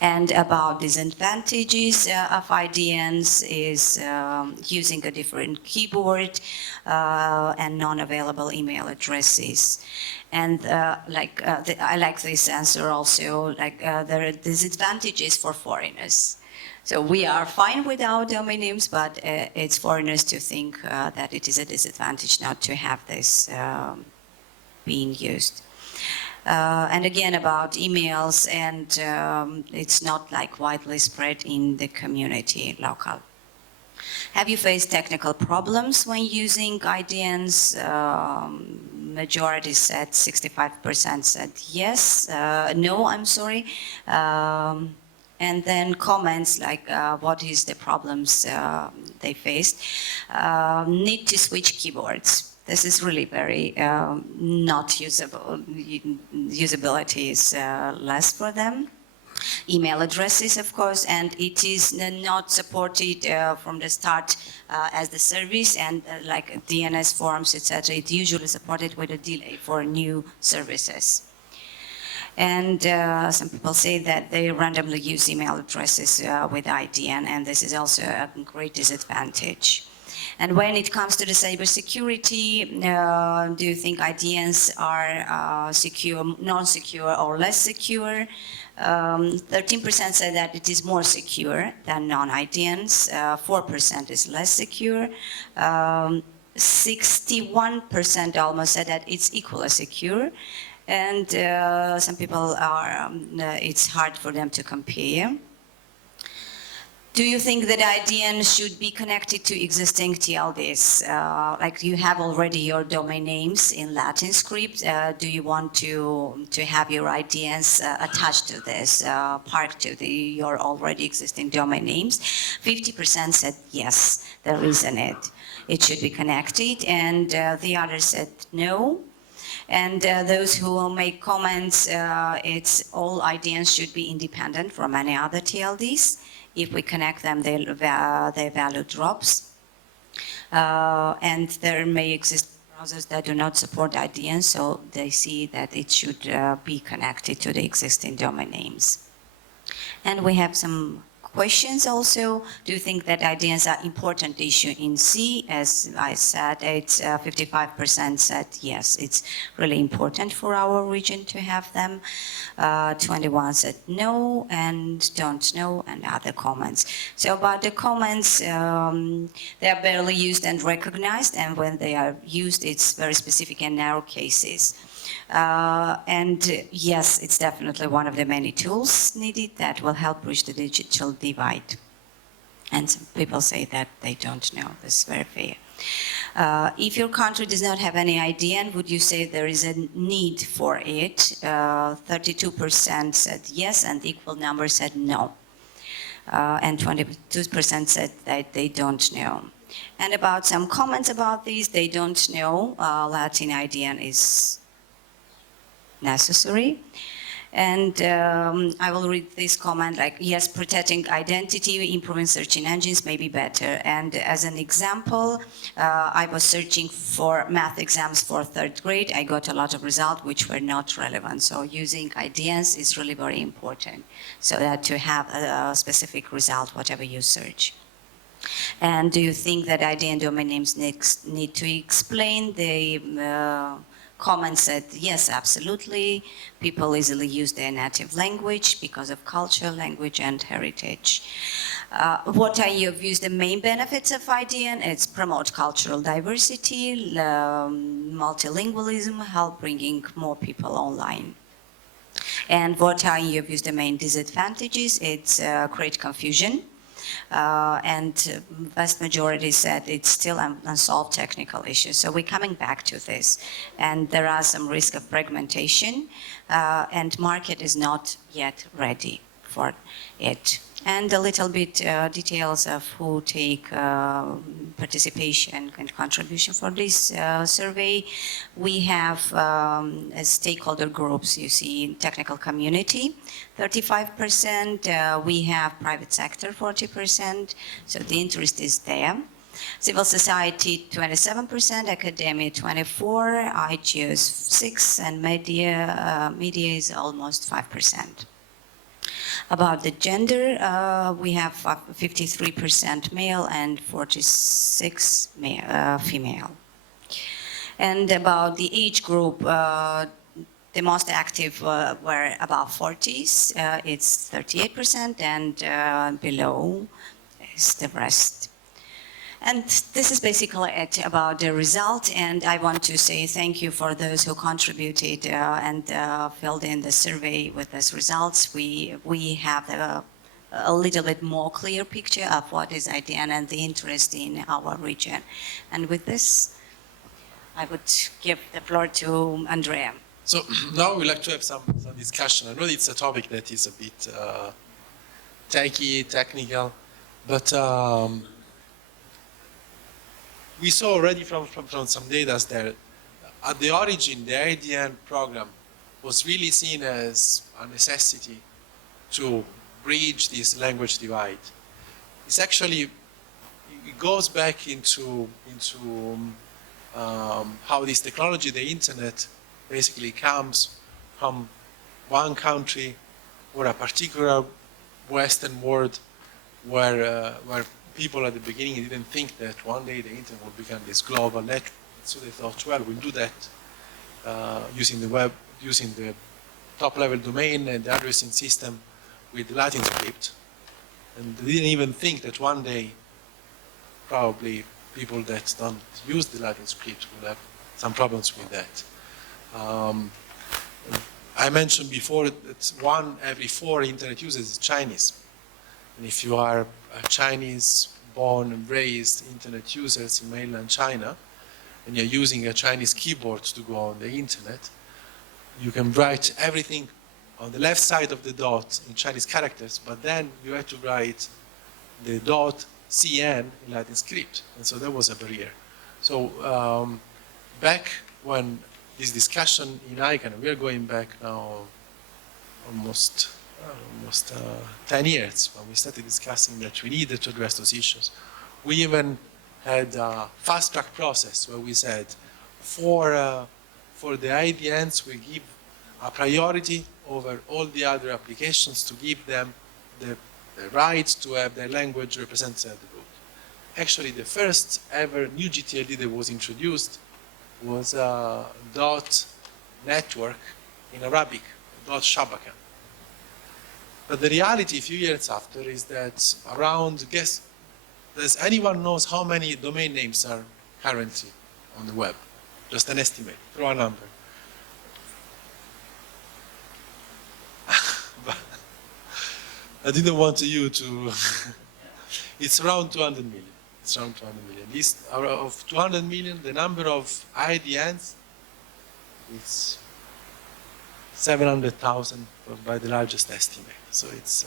And about disadvantages of IDNs is using a different keyboard and non-available email addresses. And I like this answer also, like there are disadvantages for foreigners. So we are fine with our domain names, but it's foreigners to think that it is a disadvantage not to have this being used. And again, about emails, and it's not like widely spread in the community local. Have you faced technical problems when using IDNs? Majority said, 65% said yes, no, I'm sorry. And then comments like what is the problems they faced. Need to switch keyboards. This is really very not usable. Usability is less for them. Email addresses, of course, and it is not supported from the start as the service, and like DNS forms, etc. It's usually supported with a delay for new services. And some people say that they randomly use email addresses with IDN, and this is also a great disadvantage. And when it comes to the cybersecurity, do you think IDNs are secure, non-secure, or less secure? 13% say that it is more secure than non-IDNs. 4% is less secure. 61% almost said that it's equally secure. And some people are, it's hard for them to compare. Do you think that IDN should be connected to existing TLDs? Like you have already your domain names in Latin script. Do you want to have your IDNs attached to this, parked to your already existing domain names? 50% said yes, there is in it. It should be connected, and the others said no. And those who will make comments, it's all IDNs should be independent from any other TLDs. If we connect them, their value drops. And there may exist browsers that do not support IDN, so they see that it should be connected to the existing domain names. And we have some questions also. Do you think that IDNs are important issue in C? As I said, it's 55% said yes, it's really important for our region to have them. 21 said no and don't know, and other comments. So about the comments, they are barely used and recognized, and when they are used, it's very specific and narrow cases. And yes, it's definitely one of the many tools needed that will help bridge the digital divide. And some people say that they don't know. This is very fair. If your country does not have any IDN, would you say there is a need for it? 32% said yes, and equal number said no. And 22% said that they don't know. And about some comments about these, they don't know. Latin IDN is necessary. And I will read this comment like, yes, protecting identity, improving searching engines may be better. And as an example, I was searching for math exams for 3rd grade. I got a lot of results which were not relevant. So using IDNs is really very important, so that to have a specific result, whatever you search. And do you think that IDN domain names need to explain? The comment said yes, absolutely. People easily use their native language because of culture, language, and heritage. What are your views, the main benefits of IDN? It's promote cultural diversity, multilingualism, help bringing more people online. And what are your views, the main disadvantages? It's create confusion. And vast majority said it's still an unsolved technical issue. So we're coming back to this. And there are some risk of fragmentation, and market is not yet ready for it. And a little bit details of who take participation and contribution for this survey. We have stakeholder groups, you see, technical community, 35%. We have private sector, 40%. So the interest is there. Civil society, 27%, academia, 24%, IGOs, 6%, and media is almost 5%. About the gender, we have 53% male and 46% female. And about the age group, the most active were above 40s, it's 38%, and below is the rest. And this is basically it about the result, and I want to say thank you for those who contributed and filled in the survey with these results. We have a little bit more clear picture of what is IDN and the interest in our region. And with this, I would give the floor to Andrea. So now we'd like to have some discussion. I know it's a topic that is a bit technical, but we saw already from some data that at the origin, the IDN program was really seen as a necessity to bridge this language divide. It's actually, it goes back into how this technology, the internet, basically comes from one country or a particular Western world where people at the beginning didn't think that one day the internet would become this global network. So they thought, well, we'll do that using the web, using the top-level domain and the addressing system with Latin script. And they didn't even think that one day, probably people that don't use the Latin script will have some problems with that. I mentioned before that 1 every 4 internet users is Chinese. And if you are Chinese-born and raised internet users in mainland China, and you're using a Chinese keyboard to go on the internet, you can write everything on the left side of the dot in Chinese characters, but then you had to write the dot CN in Latin script, and so that was a barrier. So back when this discussion in ICANN, we are going back now almost 10 years when we started discussing that we needed to address those issues. We even had a fast-track process where we said for the IDNs we give a priority over all the other applications to give them the right to have their language represented at the root. Actually, the first ever new GTLD that was introduced was a dot network in Arabic, dot shabaka. But the reality a few years after is that around, does anyone knows how many domain names are currently on the web? Just an estimate, throw a number. I didn't want you to, it's around 200 million. It's around 200 million. This, of 200 million, the number of IDNs is 700,000 by the largest estimate. So it's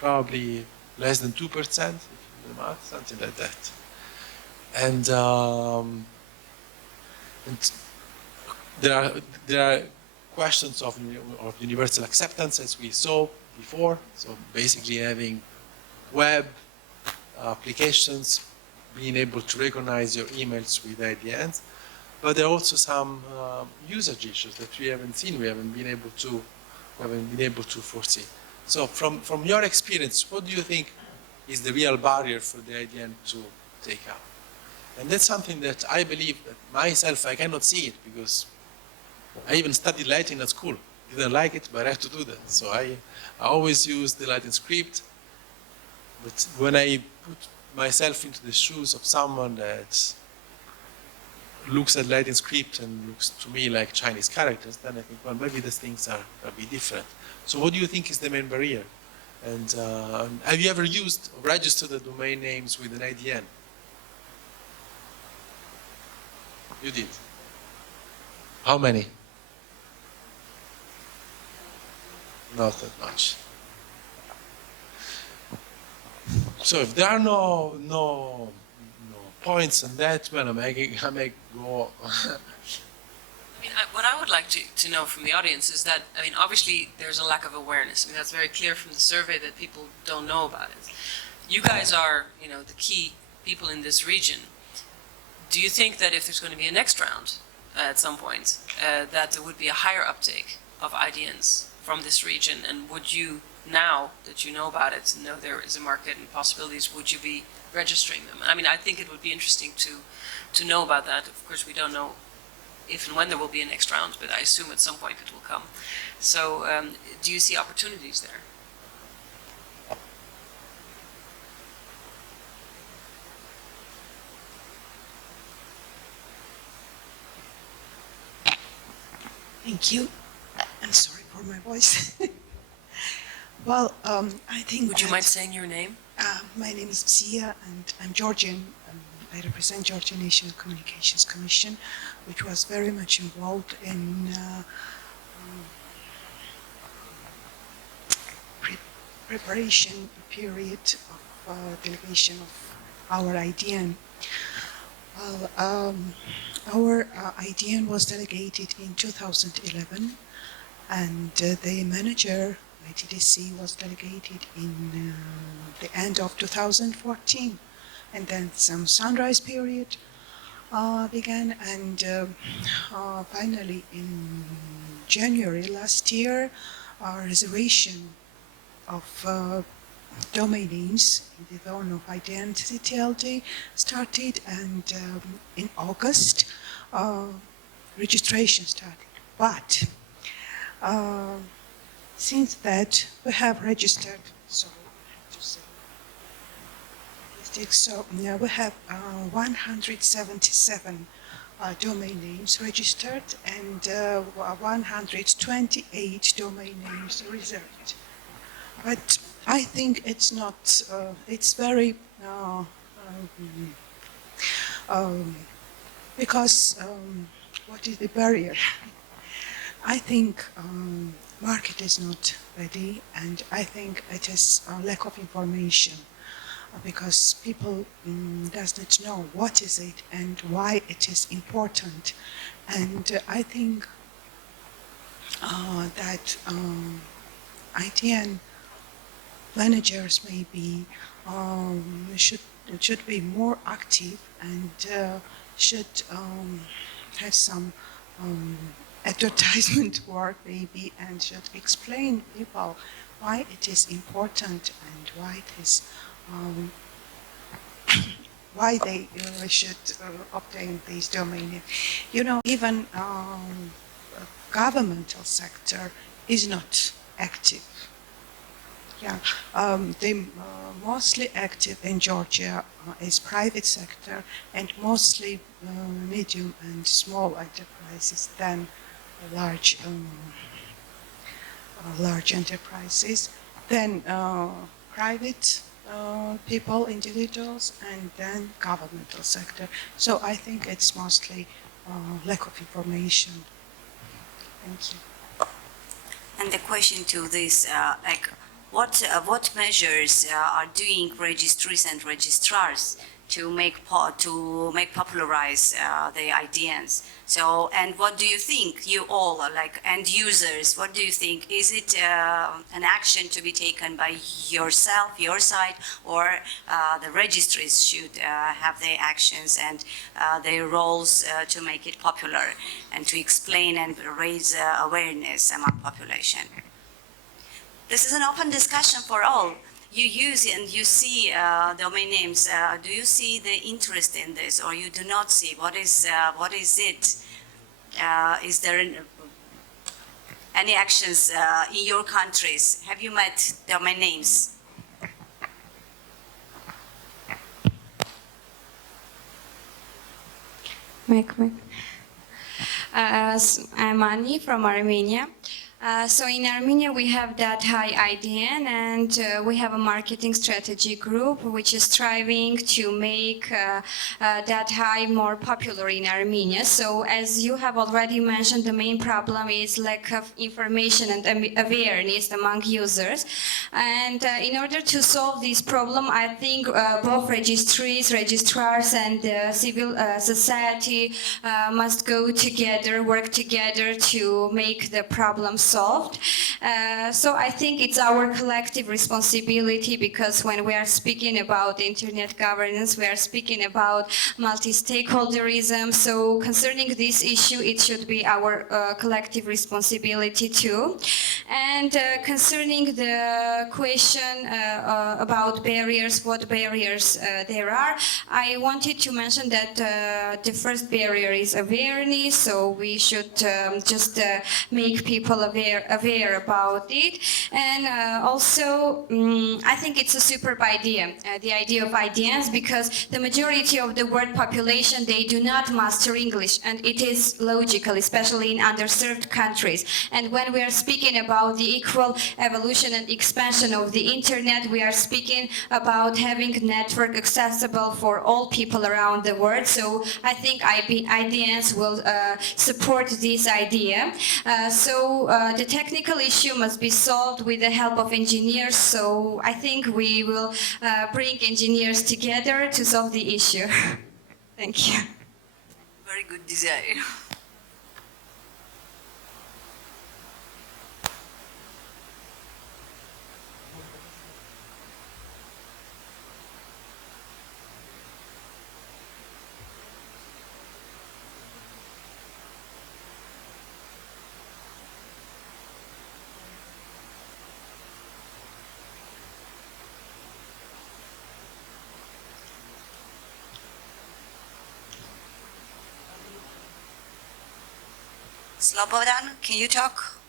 probably less than 2%, if you do the math, something like that. And there are questions of universal acceptance, as we saw before. So basically having web applications being able to recognize your emails with IDNs. But there are also some usage issues that we haven't seen, we haven't been able to foresee. So from your experience, what do you think is the real barrier for the IDN to take out? And that's something that I believe that myself, I cannot see it because I even studied Latin at school. Didn't like it, but I had to do that. So I always use the Latin script. But when I put myself into the shoes of someone that looks at Latin script and looks to me like Chinese characters, then I think, well, maybe these things are a bit different. So what do you think is the main barrier? And have you ever used or registered the domain names with an IDN? You did. How many? Not that much. So if there are no points on that, well, I may go. I mean, what I would like to know from the audience is that, I mean, obviously there's a lack of awareness. I mean, that's very clear from the survey that people don't know about it. You guys are, you know, the key people in this region. Do you think that if there's going to be a next round at some point, that there would be a higher uptake of IDNs from this region? And would you, now that you know about it and know there is a market and possibilities, would you be registering them? I mean, I think it would be interesting to know about that. Of course, we don't know if and when there will be a next round, but I assume at some point it will come. So do you see opportunities there? Thank you. I'm sorry for my voice. Well, I think. Would you mind saying your name? My name is Sia, and I'm Georgian. I represent Georgian National Communications Commission, which was very much involved in preparation period of delegation of our IDN. Well, our IDN was delegated in 2011, and the manager, ITDC, was delegated in the end of 2014. And then some sunrise period began, and finally in January last year, our reservation of domain names in the zone of identity TLD started, and in August registration started. But since that we have registered, so now we have 177 domain names registered and 128 domain names reserved. But I think it's not, it's very, because what is the barrier? I think market is not ready, and I think it is a lack of information because people does not know what is it and why it is important. And I think that IDN managers maybe should be more active and should have some advertisement work maybe, and should explain people why it is important and why it is why they should obtain these domain names. You know, even governmental sector is not active. Yeah, they mostly active in Georgia is private sector and mostly medium and small enterprises than large large enterprises, then private people, individuals, and then governmental sector. So I think it's mostly lack of information. Thank you. And the question to this, like, what measures are doing registries and registrars to make popularize the IDNs? So, and what do you think, you all, like end users, what do you think? Is it an action to be taken by yourself, your side, or the registries should have their actions and their roles to make it popular and to explain and raise awareness among population? This is an open discussion for all. You use and you see domain names. Do you see the interest in this, or you do not see? What is it? Is there any actions in your countries? Have you met domain names? I'm Annie from Armenia. So in Armenia we have that high IDN, and we have a marketing strategy group which is striving to make that high more popular in Armenia. So as you have already mentioned, the main problem is lack of information and awareness among users. And in order to solve this problem, I think both registries, registrars, and civil society must go together, work together to make the problem solved. So I think it's our collective responsibility, because when we are speaking about internet governance, we are speaking about multi-stakeholderism. So concerning this issue, it should be our collective responsibility too. And concerning the question about barriers, what barriers there are, I wanted to mention that the first barrier is awareness. So we should just make people aware about it. And also, I think it's a superb idea, the idea of IDNs, because the majority of the world population, they do not master English, and it is logical, especially in underserved countries. And when we are speaking about the equal evolution and expansion of the internet, we are speaking about having network accessible for all people around the world. So I think IDNs will support this idea. So the technical issue must be solved with the help of engineers. So I think we will bring engineers together to solve the issue. Thank you. Very good desire. Slobodan, can you talk?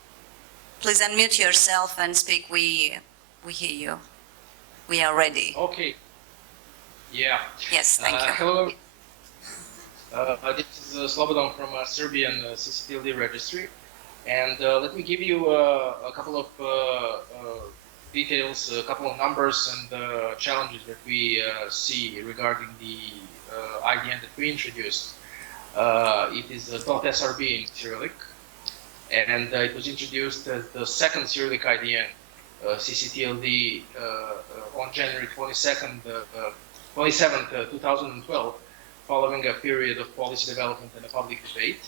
Please unmute yourself and speak. We hear you. We are ready. Okay. Yeah. Yes, thank you. Hello. This is Slobodan from Serbian CCTLD registry. And let me give you a couple of details, a couple of numbers and challenges that we see regarding the IDN that we introduced. It is .srb in Cyrillic, and it was introduced as the second Cyrillic IDN, CCTLD, on January 27th, 2012, following a period of policy development and a public debate.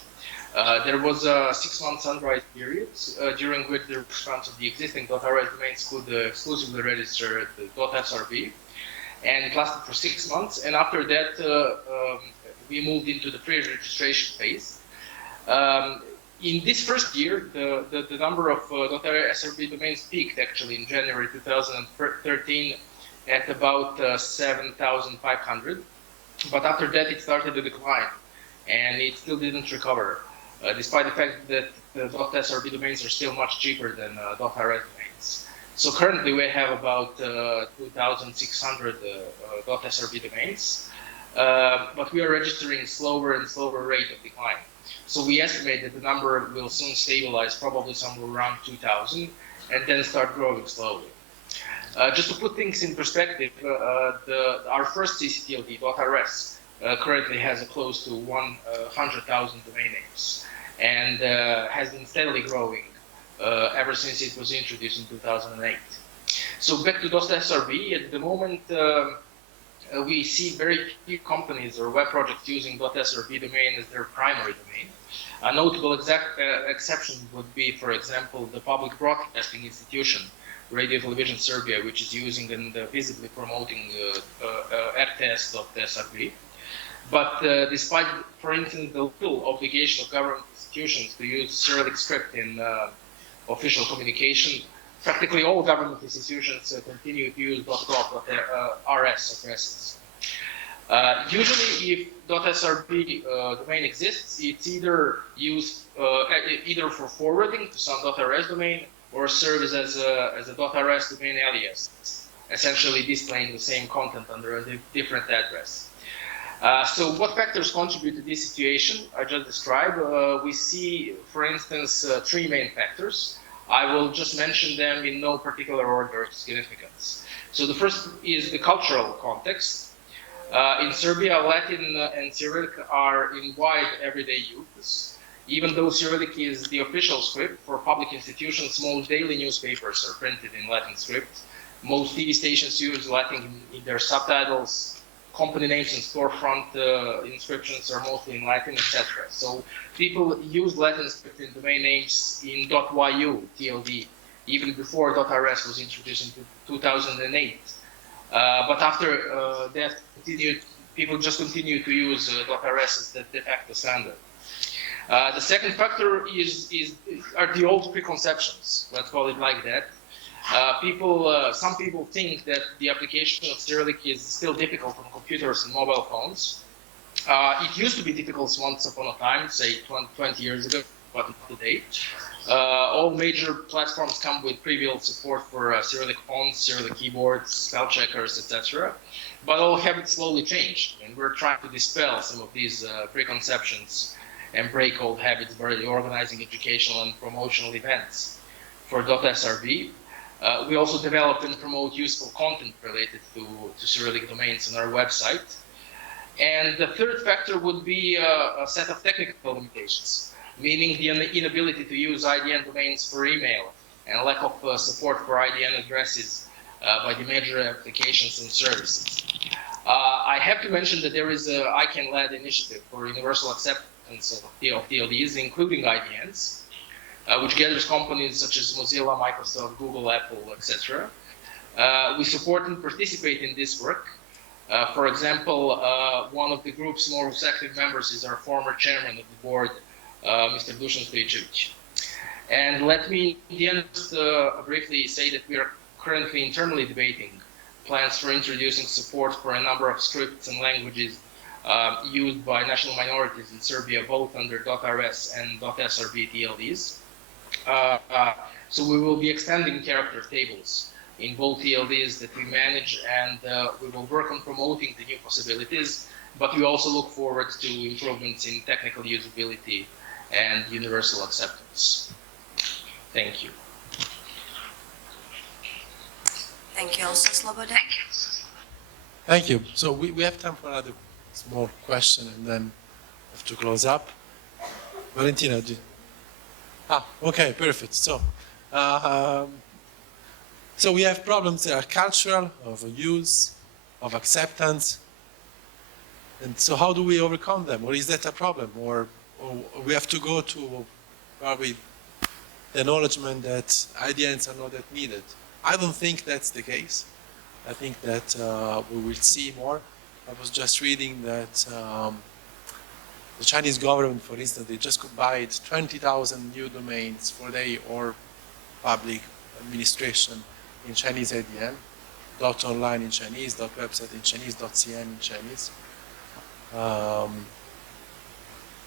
There was a 6-month sunrise period during which the response of the existing .rs domains could exclusively register the .srb, and it lasted for 6 months. And after that, we moved into the pre-registration phase. In this first year, the number of .srb domains peaked actually in January 2013 at about 7,500. But after that, it started to decline, and it still didn't recover, despite the fact that the .srb domains are still much cheaper than .rs domains. So currently, we have about 2,600 .srb domains, but we are registering slower and slower rate of decline. So we estimate that the number will soon stabilize, probably somewhere around 2,000, and then start growing slowly. Just to put things in perspective, our first CCTLD, .rs, currently has close to 100,000 domain names, and has been steadily growing ever since it was introduced in 2008. So back to .srb, at the moment, we see very few companies or web projects using .srb domain as their primary domain. A notable exception would be, for example, the public broadcasting institution, Radio Television Serbia, which is using and visibly promoting RTS.srb. But despite, for instance, the little obligation of government institutions to use Cyrillic script in official communication, practically all government institutions continue to use .gov.rs addresses. Usually, if .srb domain exists, it's either used either for forwarding to some .rs domain or serves as a .rs domain alias, essentially displaying the same content under a different address. So what factors contribute to this situation I just described? We see, for instance, 3 main factors. I will just mention them in no particular order of significance. So the first is the cultural context. In Serbia, Latin and Cyrillic are in wide everyday use. Even though Cyrillic is the official script for public institutions, most daily newspapers are printed in Latin script. Most TV stations use Latin in their subtitles. Company names and storefront inscriptions are mostly in Latin, etc. So people use Latin script in domain names in .yu, TLD, even before .rs was introduced in 2008. But after that, people just continue to use .rs as the de facto standard. The second factor are the old preconceptions, let's call it like that. Some people think that the application of Cyrillic is still difficult on computers and mobile phones. It used to be difficult once upon a time, say 20 years ago, but not today. All major platforms come with pre-built support for Cyrillic fonts, Cyrillic keyboards, spell checkers, etc. But all habits slowly changed, and we're trying to dispel some of these preconceptions and break old habits by organizing educational and promotional events. For .srb, we also develop and promote useful content related to Cyrillic domains on our website. And the third factor would be a set of technical limitations, meaning the inability to use IDN domains for email and lack of support for IDN addresses by the major applications and services. I have to mention that there is a ICANN-led initiative for universal acceptance of TLDs, including IDNs, which gathers companies such as Mozilla, Microsoft, Google, Apple, etc. We support and participate in this work. For example, one of the group's most active members is our former chairman of the board, Mr. Dusan Stojicevic. And let me in the end briefly say that we are currently internally debating plans for introducing support for a number of scripts and languages used by national minorities in Serbia, both under .rs and .srb TLDs. So we will be extending character tables in both TLDs that we manage, and we will work on promoting the new possibilities, but we also look forward to improvements in technical usability and universal acceptance. Thank you. Thank you also, Slobodan. Thank you. So we have time for another small question and then have to close up. Valentina, okay, perfect. So we have problems that are cultural, of use, of acceptance. And so how do we overcome them? Or is that a problem? Or we have to go to probably the acknowledgement that IDNs are not that needed. I don't think that's the case. I think that we will see more. I was just reading that the Chinese government, for instance, they just could buy 20,000 new domains for their or public administration in Chinese IDN, .online in Chinese, .website in Chinese, .cn in Chinese.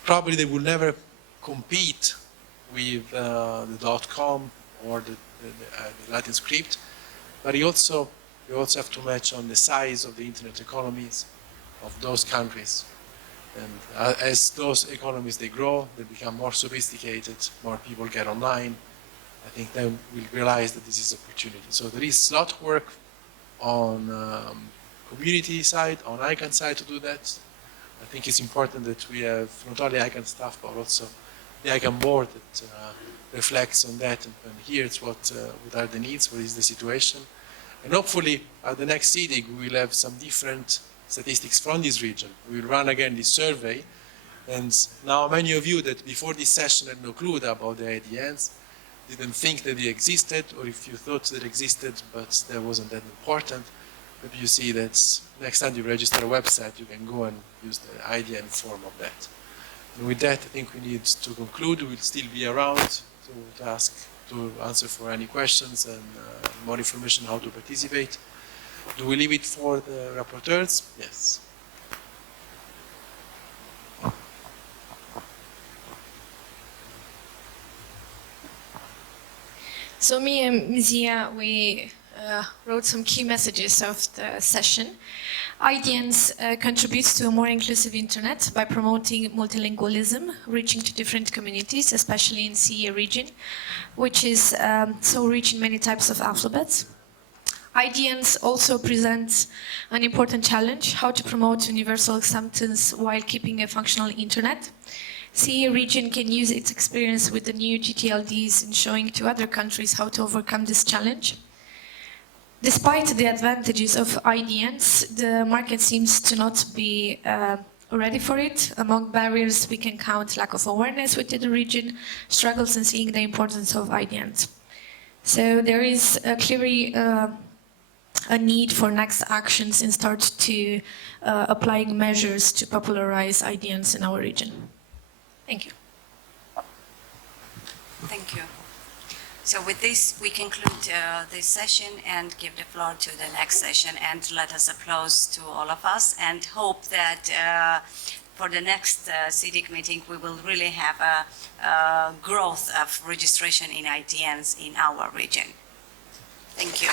Probably they will never compete with the .com or the Latin script, but you also have to match on the size of the internet economies of those countries. And as those economies, they grow, they become more sophisticated, more people get online, I think then we'll realize that this is an opportunity. So there is a lot of work on community side, on ICANN side to do that. I think it's important that we have not only ICANN staff, but also the ICANN board that reflects on that and hears what are the needs, what is the situation. And hopefully at the next SEEDIG we will have some different statistics from this region. We will run again this survey. And now many of you that before this session had no clue about the IDNs, didn't think that they existed, or if you thought they existed but that wasn't that important, maybe you see that next time you register a website, you can go and use the IDN form of that. And with that, I think we need to conclude. We'll still be around to answer for any questions and more information on how to participate. Do we leave it for the rapporteurs? Yes. So me and Mizia, we wrote some key messages of the session. IDNs contributes to a more inclusive internet by promoting multilingualism, reaching to different communities, especially in CEE region, which is so rich in many types of alphabets. IDNs also present an important challenge, how to promote universal acceptance while keeping a functional internet. CEE region can use its experience with the new GTLDs in showing to other countries how to overcome this challenge. Despite the advantages of IDNs, the market seems to not be ready for it. Among barriers, we can count lack of awareness within the region, struggles in seeing the importance of IDNs. So there is clearly a need for next actions and start to applying measures to popularize IDNs in our region. Thank you. Thank you. So with this, we conclude this session and give the floor to the next session, and let us applause to all of us, and hope that for the next SEEDIG meeting, we will really have a growth of registration in IDNs in our region. Thank you.